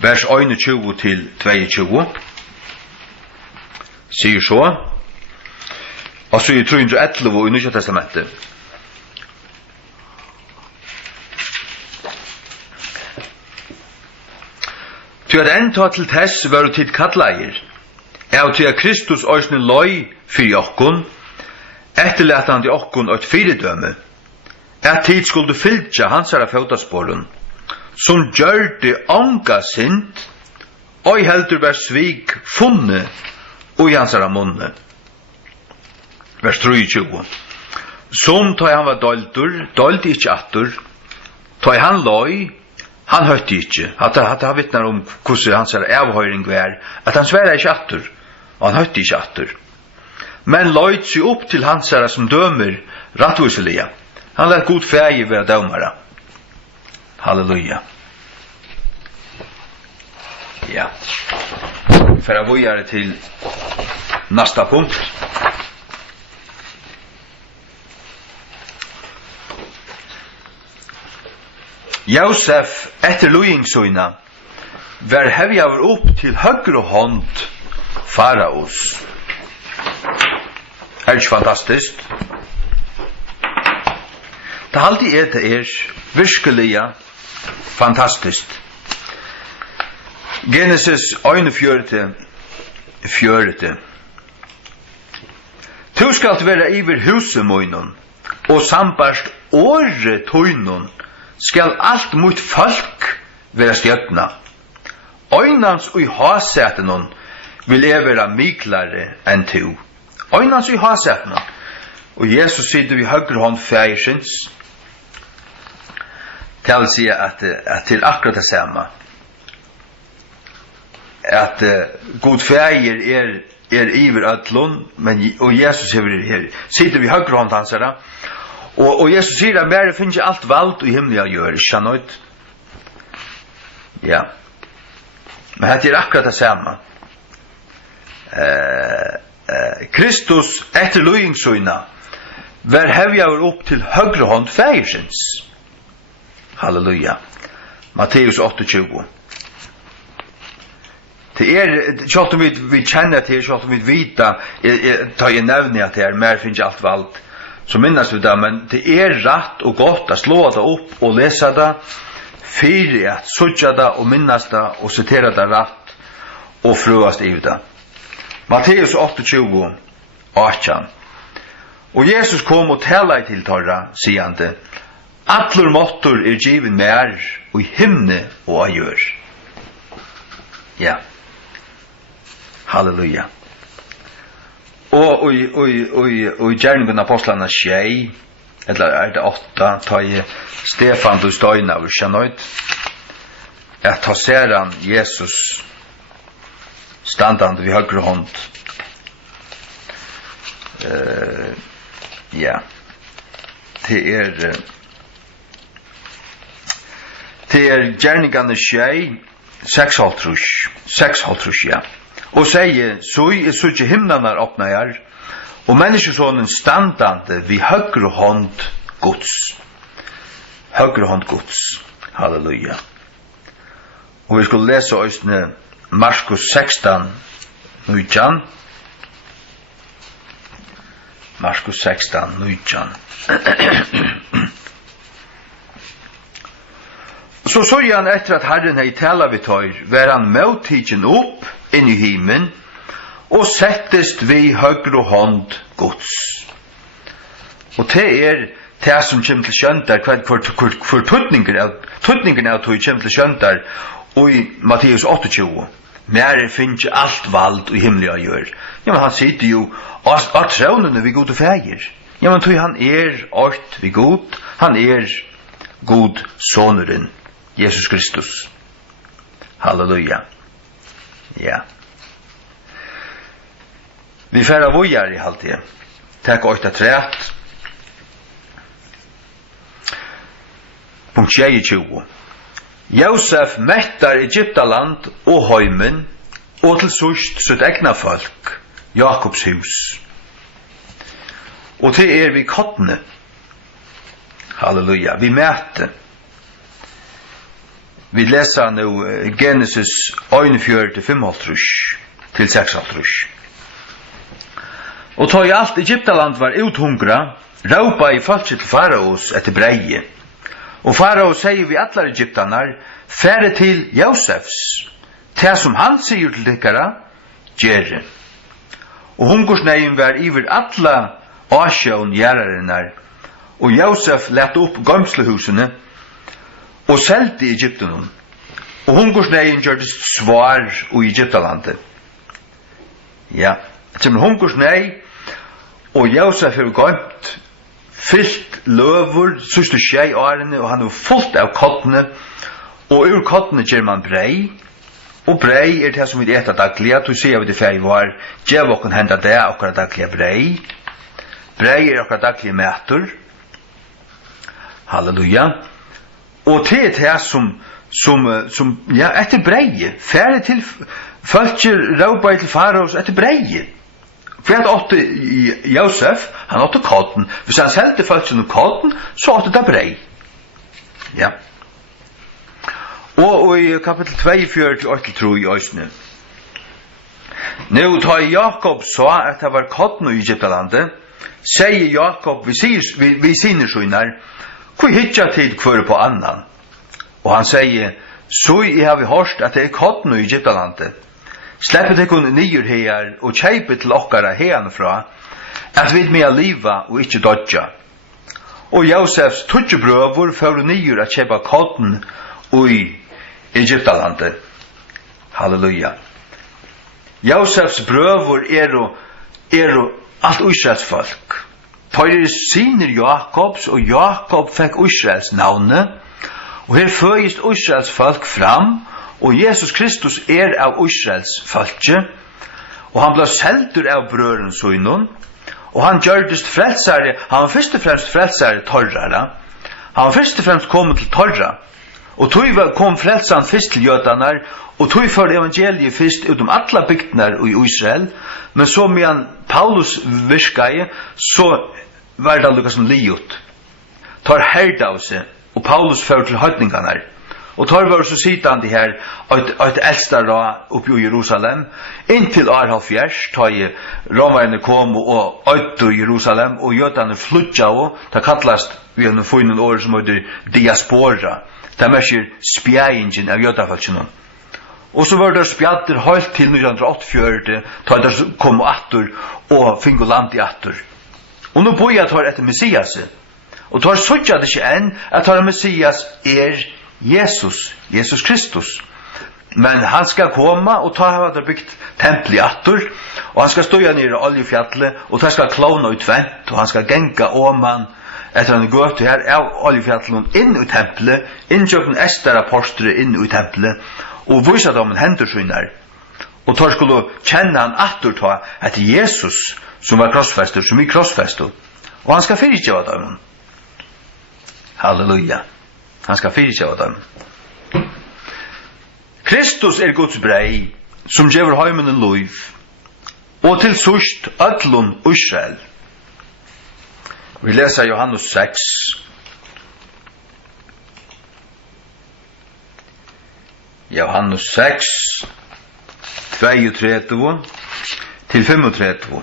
vers 21 til 22 sier så, og så i 311 i Nya Testamentet. Til at enda til tess var du tid kattleier, og til at Kristus òsne løy fyrir okkun, etterletande okkun og et fyridømme, at tid skulle fylgja hansara fjótasporun, som gjør det anga sint, og heldur var svig funne, og i hansara munne. Vers 23. Som ta han var doldt ikkje attur, ta han løy, han høtti ikkje. Hatta vittnar om hvordan hansara avhøyring var, at han sverra ikkje attur, og han høtti ikkje attur. Men løyt seg opp til hansara som dømer rattviselige. Han lät god fægi være dømara. Halleluja. Ja. For å vågjare til nästa punkt. Josef etter lojingsøyna var hevjaver opp til høyre hånd faraos. Er ikke fantastisk? Det alltid det virkelig fantastisk. Genesis 1:4. Tu skalt vera iver husemøynun, og sambarst åre tøynun, skal alt mot folk vera stjøtna. Øynans og i hasetenon vil jeg vera miklare enn tu. Øynans og i hasetenon. Og Jesus sitter vi høyre hånd fægersins. Til å si at til akkurat det samme. At god fæger iver ødlun, og Jesus sitter vi høyre hånd hans her. Og Jesus sier at mer finnes alt valgt i himmelen å gjøre, ikke noe. Ja. Men det akkurat det samme. Kristus etter lojingsøyna var hevjaver opp til høyre hånd fægersins. Halleluja. Matteus 28. Det kjalt om vi kjenner til, kjalt om vi vita, tar jeg nevne at det mer finnes alt valgt, så minnes vi det, men det rett og godt å slå det opp og lese det, fyrir at sutja det og minnes det og sitere det rett og frøast i det. Matteus 28, 18. Og Jesus kom og tala til torra, sier han det, «Allur måttur given mer, og i himne og a gjør.» Ja. Halleluja. Og i gjerningen av apostlene 6, eller det 8, tar jeg Stefan du støyna av kjennøyd, at ta ser han Jesus standande vid høyre hånd. Ja. Det gjerningane 6,5, ja. Og sier, så ikke himlarna åpna her, og menneskesonen standande vid høyre hånd Guds. Høyre hånd Guds. Halleluja. Og vi skulle lese òsne Markus 16, 19. Markus 16, 19. Så såg han efter att Herren hei tala vid tøyr, var han mottidgen upp inn i himen, og settest vi høgre hånd Guds. Og det som kommer til skjøntar, hvor tøtningen av tøy kommer til skjøntar, og i Matteus 28, mer finnes alt vald i himmelig å gjøre. Ja, men han sitter jo av trånene vi gode feir. Ja, men tøy han ort vi god, han god soneren, Jesus Kristus. Halleluja. Ja. Vi færa vojar i halvtid. Takk 8-3. Punkt 22. Josef mettar Egyptaland og heimen, og til sust sitt egna folk, Jakobs hus. Og til vi kottene. Halleluja. Vi mætte. Vi leser nå Genesis 1:4-5 til 6:3. Og ta i alt Egyptaland var uthungra, råpa i folket til faraos etter breie. Og farao sier vi allar egyptanar, fære til Josefs, til som han sier til dykkara, gjerre. Og hungersneien var iver alla asjån gjerarinnar, og Josef lette opp gamslehusene, og selte i Egyptenum. Og hungersneien gjørtes svar i Egyptalandet. Ja, som hungersnei, og Josef har gått fyllt løver, sørste skjei årene, og han er fullt av kottene, og ur kottene gjør man brei, og brei det som vi etter daglige, du sier vi det før var, gjør okken henda det, okkar daglige brei, brei okkar daglige mæter, halleluja, og til det som ja, etter brei, færre til følger råpa til faraos etter brei, for at åtte Josef, han åtte kotten. Hvis han selte følte noen kotten, så åtte det brei. Ja. Og i kapittel 2:4-8 i Øysene. Nå tar Jakob så at det var kotten i Egyptalandet, sier Jakob vi sine skjønner, hvor hitja tid kvar på annan. Og han sier, så har vi hørt at det kotten i Egyptalandet. Släppet det kun nyer her og kjeipet til okkara herfra, at vi med liva og ikkje dodja. Og Josefs tutjebrøver fører nyer at kjeipa kotten i Egyptalandet. Halleluja. Josefs brøver alt Israels folk. Tøyre sinner Jakobs, og Jakob fikk Israels navne, og her føyest Israels folk fram, og Jesus Kristus av Israels falske, og han ble seldur av brøren søgnen, og han gjørdest frelsare, han var først og fremst frelsare torrara, han var først og fremst kommet til torra, og tog kom frelsan først til jødanar, og tog for evangeliet først utom alla bygdnar i Israel, men så medan Paulus virkai, så var det lukka som liot, tar herda av seg, og Paulus fører til høytningarnar, og tar var så sittande her et eldstara oppi i Jerusalem inntil Arhalfjers ta i romarene kom og øyde Jerusalem og jødane flutja og ta kallast vi har fått noen år som heter diaspora ta merker spjæingen av jødafalsjonen og så var det spjatter helt til 1984 ta det kom atter og fingo land i atter og nå bor jeg tar etter Messias og tar suttja det ikke enn at tar Messias Jesus Kristus. Men han skal komma og ta hava der byggt tempel i attur, og han skal støya nere i oljefjallet, og ta skal klona utvent, og han skal genga åman etter han gått her av oljefjallet inn i tempelet, innkjøkken Esther apostre inn i tempelet, og vise dem hendersynner. Og ta skulle kjenne han attur ta at Jesus som var krossfester, som vi krossfester, og han skal fyrtja av dem. Halleluja. Han skal fyrtja av dem. Kristus Guds brei, som gjever heimen en loiv, og til sust ödlun Israel. Vi leser Johannes 6. Johannes 6, 32 til 35.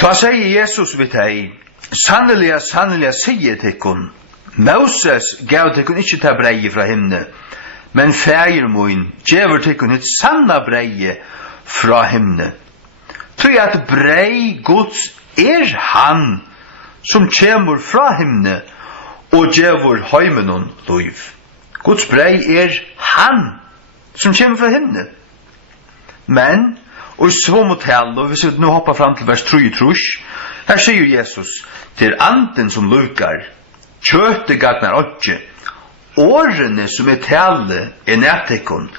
Da sier Jesus ved deg, sannelig, sier tikkun, Moses gav tekun ikkje ta breie fra himne, men fægir moin gjever tekun hitt sanna breie fra himne. Tui at brei Guds han som kjemur fra himne og gjever heimenon loiv. Guds brei han som kjemur fra himne. Men, og i så motell, og hvis vi nå hoppar fram til vers 3, her sier Jesus, til anden som lukar, kjøte gagnar åtje, årene som tale nættekon,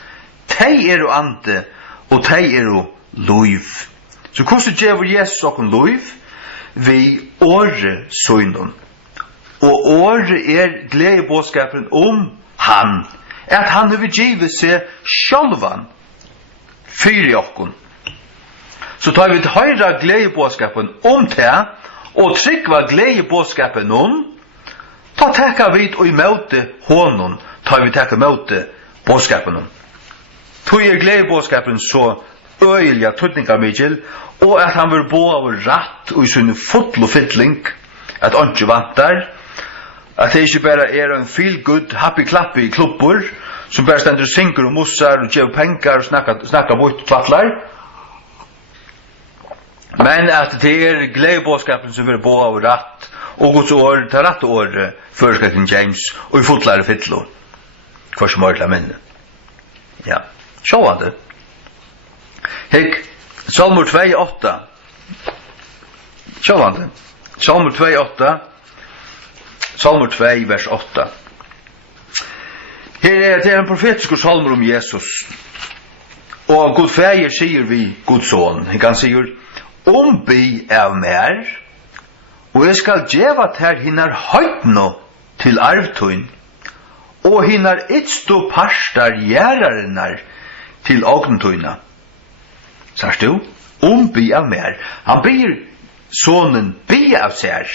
tei ande, og tei loiv. Så hvordan gjør Jesus okkur loiv? Vi åre søgnon. Og åre gledebåskapen han, at han vil give seg sjálvan fyrir okkun. Så tar vi høyra gledebåskapen det, og tryggva gledebåskapen ta tekka vid og imøte honom, tar vi tekka imøte båskapen Tog gledebåskapen så øyelja tøtninga mikkel, og at han vil bo av ratt og i sin fotlo fittling, at han ikke vantar, at det ikke bare en feel-good, happy-clappy klubbur, som bare stendur synker og mussar og gjev pengar og snakka bort tvattlar, men at det gledebåskapen som vil bo av ratt, og Guds år, ta ratt år, førskrekken James, og i fotlare fittlo, hva som orkla minne. Ja, sjåvande. Hek, Salmur 2:8. Sjåvande. Salmur 2:8. Salmur 2, vers 8. Her det en profetisk salmur om Jesus. Og Gud Fægir sier vi Guds son. Han sier, bi av mer, og jeg skal djeva ter hinnar høytno til arvtøyn, og hinnar itsto parstar gjerrarinnar til ognetøyna. Sars du? Bi av mer. Han ber sonen bi av ser.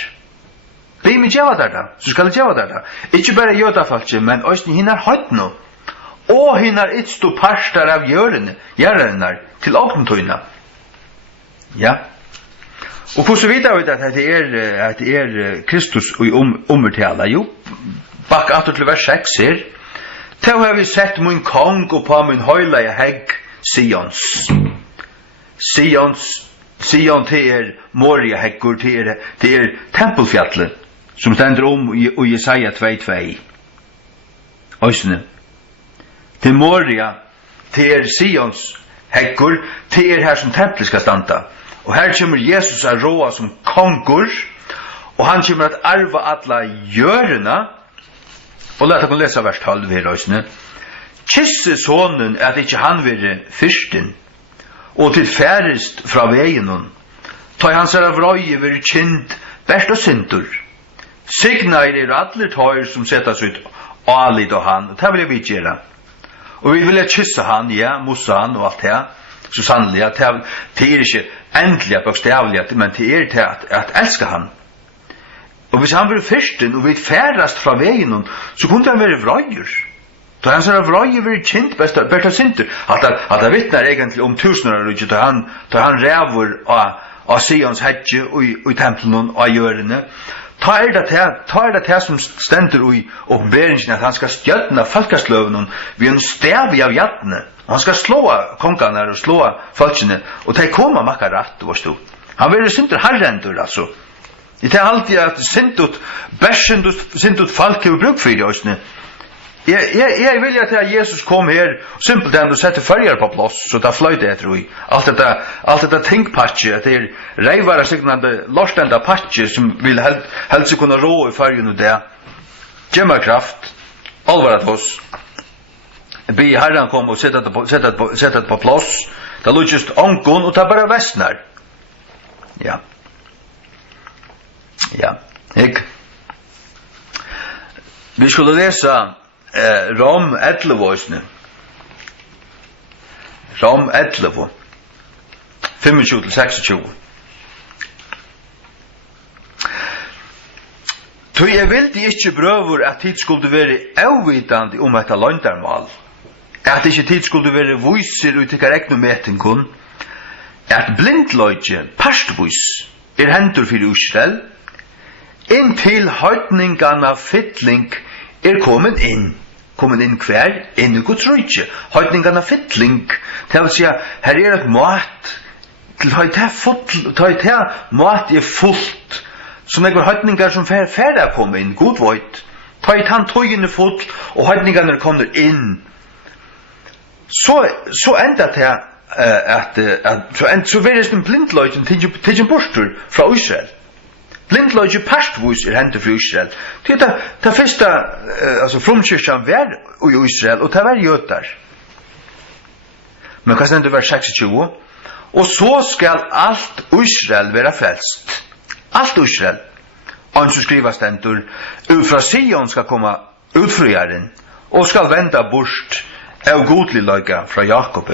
Bi mi djeva der da, så skal djeva der da. Ikke bare jødafalche, men også hinnar høytno, og hinnar itsto parstar av gjerrarinnar til ognetøyna. Ja. Og hvordan vet vi at det er Kristus i omvertala? Jo, bak 8 til vers 6 her. Til har vi sett min kong og på min høyleie hegg, Sion til Moria heggur, til tempelfjallet, som stender i Jesaja 2:2. Øysene. Til Moria, til Sions heggur, til her som tempelet skal standa. Og her kommer Jesus a råa som kongur, og han kommer at arva alla gjørena, og leta kun lesa vers 12 her også. Kisse sonen at ikkje han vire fyrsten, og til færest fra vegenon, ta hans av røye vire kind, best og sintur. Signair alle tøyer som settes ut alit og han, og det vil jeg vidgjera. Og vi vil kysse han, ja, mossa han og alt det, så sannelig, at det er ikke endelig bokstavlig, men det er til at elska han. Og hvis han var fyrsten, og vi færast fra veien, så kunne han være vrøyer. Da han sa vrøyer var kjent, bært sinter. At det vittnar egentlig om tusener, da han ræver av Sions hedje og i tempelen og i gjørene. Ta det til som stender i oppenberingen at han skal stjøtna falkasløven ved en stav av hjertene. Han skal slå kongene og slå folkene, og de kommer makka rett, forstå. Han vil sinter herrendur, altså. Det er alltid at sintut folk har bruk for det, Jeg vil at Jesus kom her simpelthen og sette farger på plass, så det fløyde etter vi. Alt dette tingpatje, at det er reivare signande lorstenda patje som vil helst kunne rå i fargen og det. Gemmerkraft, alvaret oss. Be herren kom og sette det på plass. Det lå just ångon og det er bare vestner. Ja. Ja, ikke? Vi skulle lese Rom 11 årsne. Rom 11. 25-26. Tog jeg vildi ikke brøver at tid skulle være avvitande om etta løndarmal. At ikke tid skulle være viser ut ikke regnometingkun. At blindløyge, pastvis, hendur fyrir Israel. Inntil høytningarna fytling kommen inn. Kommen inn hver? Inn i Guds rike. Høytningarna fytling. Det vil si, her et mat. Til høyt mat fullt. Så når høytningar som færre kommer inn, god veit. Han tøyen full, og høytningarna kommer inn. Så enda til så virres den blindløyden til en borster fra Israel. Blindløyden pastvis hentet fra Israel. Det første fromkyrkjan var i Israel, og det var jøtar. Men hva stender vers 26? Og så skal alt Israel være frelst. Alt Israel. Og så skriver stendur, ut fra Sion skal komme utfriaren, og skal venda bort av godlig løyga fra Jakob.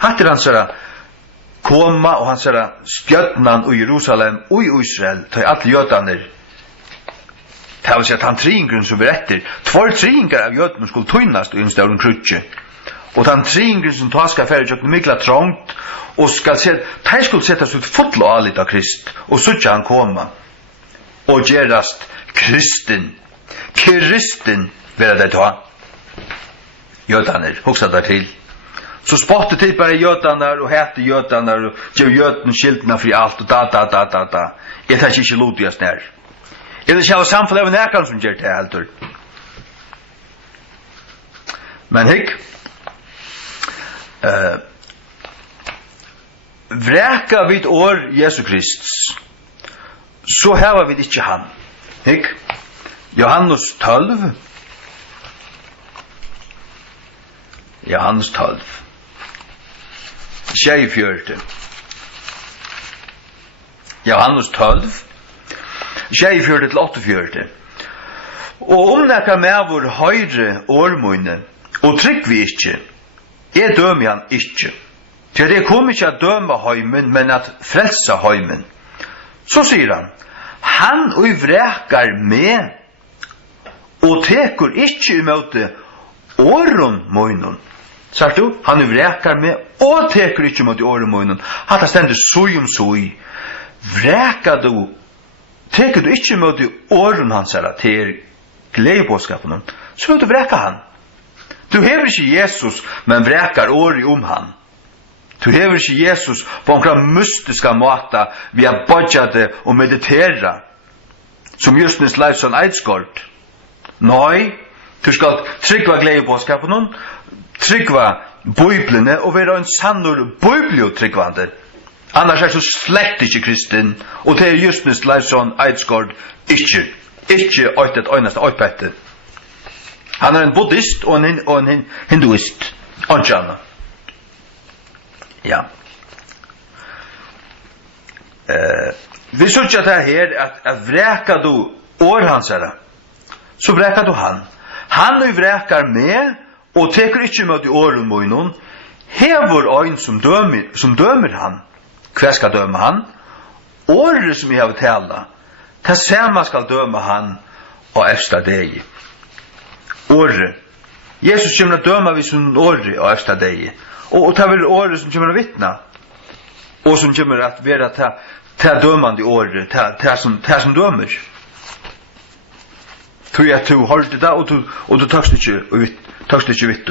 Hatt han sier koma, og han sier spjøtnan i Jerusalem og i Israel, til alle jødaner. Det vil si at han triingren som vi etter, tringar av jødene skulle tøynast i en større krutje. Og den triingren som ta skal fære kjøkken mykla trångt, og de skulle settes ut fotlo alit av Krist, og så ikke han koma. Og gerast kristen vera det ta. Jødaner, hugsa der til. Så spotte til bare jødaner, og hette jødaner, og gjør jøden skiltene fri alt, og da. Jeg tar ikke lodiast nær. Jeg vil ikke samfunn av nekran som gjør det heldur. Men hikk, vreka vid år Jesu Kristus, så hava vi ikke han. Hikk, Johannes 12, Johannes 12, 24. Johannes 12, 24 til 48. Og nekka mevor høyre årmøyne, og trygg vi ikke, døm han ikke. Til det kom ikke at døme høymen, men at frelsa høymen. Så sier han og vrekar med, og tekur ikke imot åren møynen. Sagt du? Han vrekar med, og tekur ikke imot åren møynen. Hatt stendur sui. Vrekar du, tekur du ikke imot åren hans, til gledebåskapen, så vil du vreka han. Du hever ikke Jesus, men vrekar åri han. Du hever ikke Jesus på omkring mystiska måta vi har bodjade og meditera, som Justnes Leifson Eidsgård. Nei, du skal tryggva gledebåskapen, tryggva Bibelene, og være en sannur bibliotryggvande. Annars så slett ikke kristen, og det Justnes Leifson Eidsgård ikke et øyneste øypette. Han en buddhist og en hinduist. Anjana. Ja. Vi synes at det her, at vreka du århansere, så vreka du han. Han vrekar med, og teker ikke med i åren møynon, hever øyn som dømer han. Hva skal døme han? Året som jeg har tala, det samme skal døme han og efter deg. Året. Jesus kommer å døme vi som året og efter deg. Og det er året som kommer å vittna. Og som kommer å være til dømende året, til som dømer. Tror jeg at du holdt det da, og du takst ikke vitt.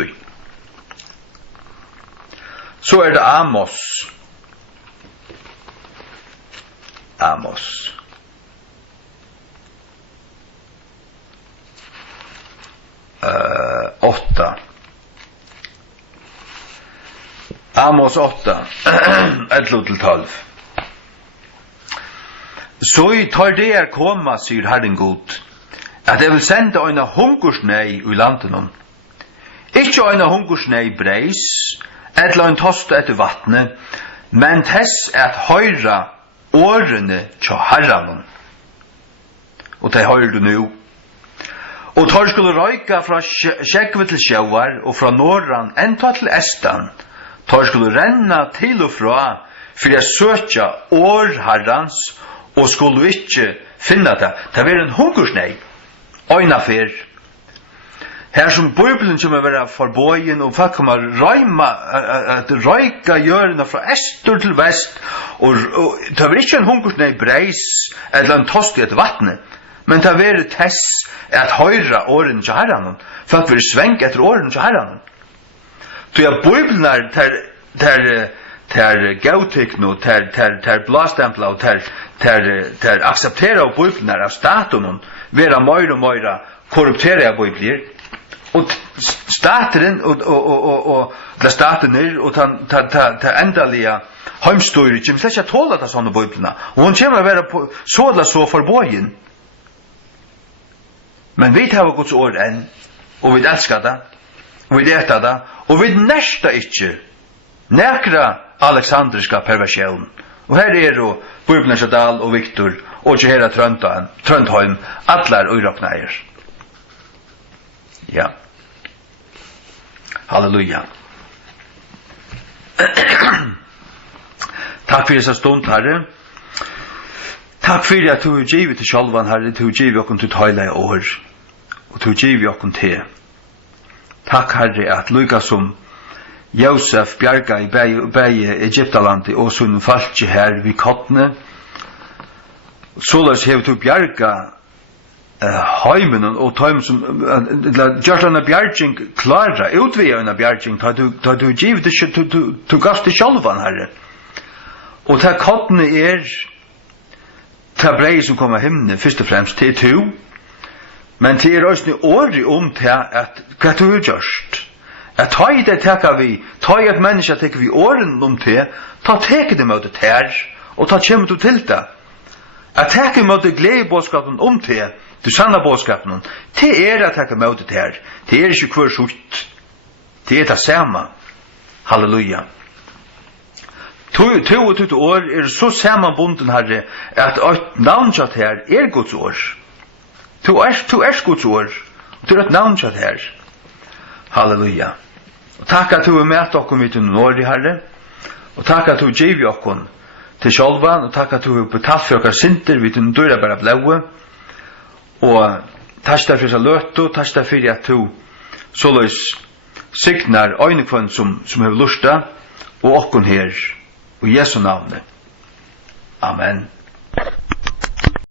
Så det Amos. Amos 8. Amos 8 11-12. Så I tar det koma, sier Herren god, at jeg vil sende en hungersnei I landen. Ikke en hungersnei breis, eller en tost etter vattnet, men tess at høyra årene tja herranen. Og det hører du nu. Og tar skulle røyka fra skjekve til sjauar, og fra norran enta til estan. Tar skulle renna til og fra, for jeg søkja årherrans, og skulle ikke finna det. Det var en hungersnei. Øyna fyr. Her som Bibelen kommer være forbøyen, og folk kommer røyma, at røyka hjørna fra øster til vest, og det var ikke en hungersnei breis, eller en tost I et vattne. Men ta veri tess at høyra åren til herran. Folk vil svenk etter åren til herran. Så ja, Bibelen ter gautikno, ter blastempla og ter akseptera av Bibelen av staten vera meira og meira korruptera av Bibelen. Og staten og da staten og ta endalia heimstøyri kjem slett ikke tåla ta sånne Bibelene. Og hun kommer å være så forbøyen. Men vi tar Guds ord enn, og vi elskar det, og vi letar det, og vi nærsta ikke nekra Alexandriska perversjon. Og her jo Bibelen Sjadal og Viktor, og ikke her Trøndheim, atler og yrokneier. Ja. Halleluja. Takk for disse stund, Herre. Takk for at du har givet til sjálvan, Herre, du har givet okken til tøyla i år, og du har givet okken til. Takk, Herre, at lykka som Josef bjarga i begge Egyptalandet og sunn falski her vid kottene, såleis hever du bjarga heimen og tøym som gjør denne bjarging klara, utvida denne bjarging, da du givet du gavst til sjálvan, Herre. Og ta kottene ta brei som kommer himne, først og fremst til to, men til også åri til at hva du har gjørst. At ta i det teka vi, ta i at menneska teka vi åren til, ta teka det mot det her, og ta kjem du til det. At teka mot det gledebådskapen til, du sanna bådskapen, til at teka mot det her, det ikke hver sutt, det det samme. Halleluja. To og tutt år så samanbunden, Herre, at et navnkjatt her Guds år. Tu er Guds år, og du et navnkjatt her. Halleluja. Og takk at du med okkom ut i Norge, Herre, og takk at du giv okkom til sjálvan, og takk at du betalt for okkar sinter vid den døra bare blaue, og takk deg for løtu, takk deg for at du såleis signar øynekvann som hever lusta, og okkom her, og i Jesu navn. Amen.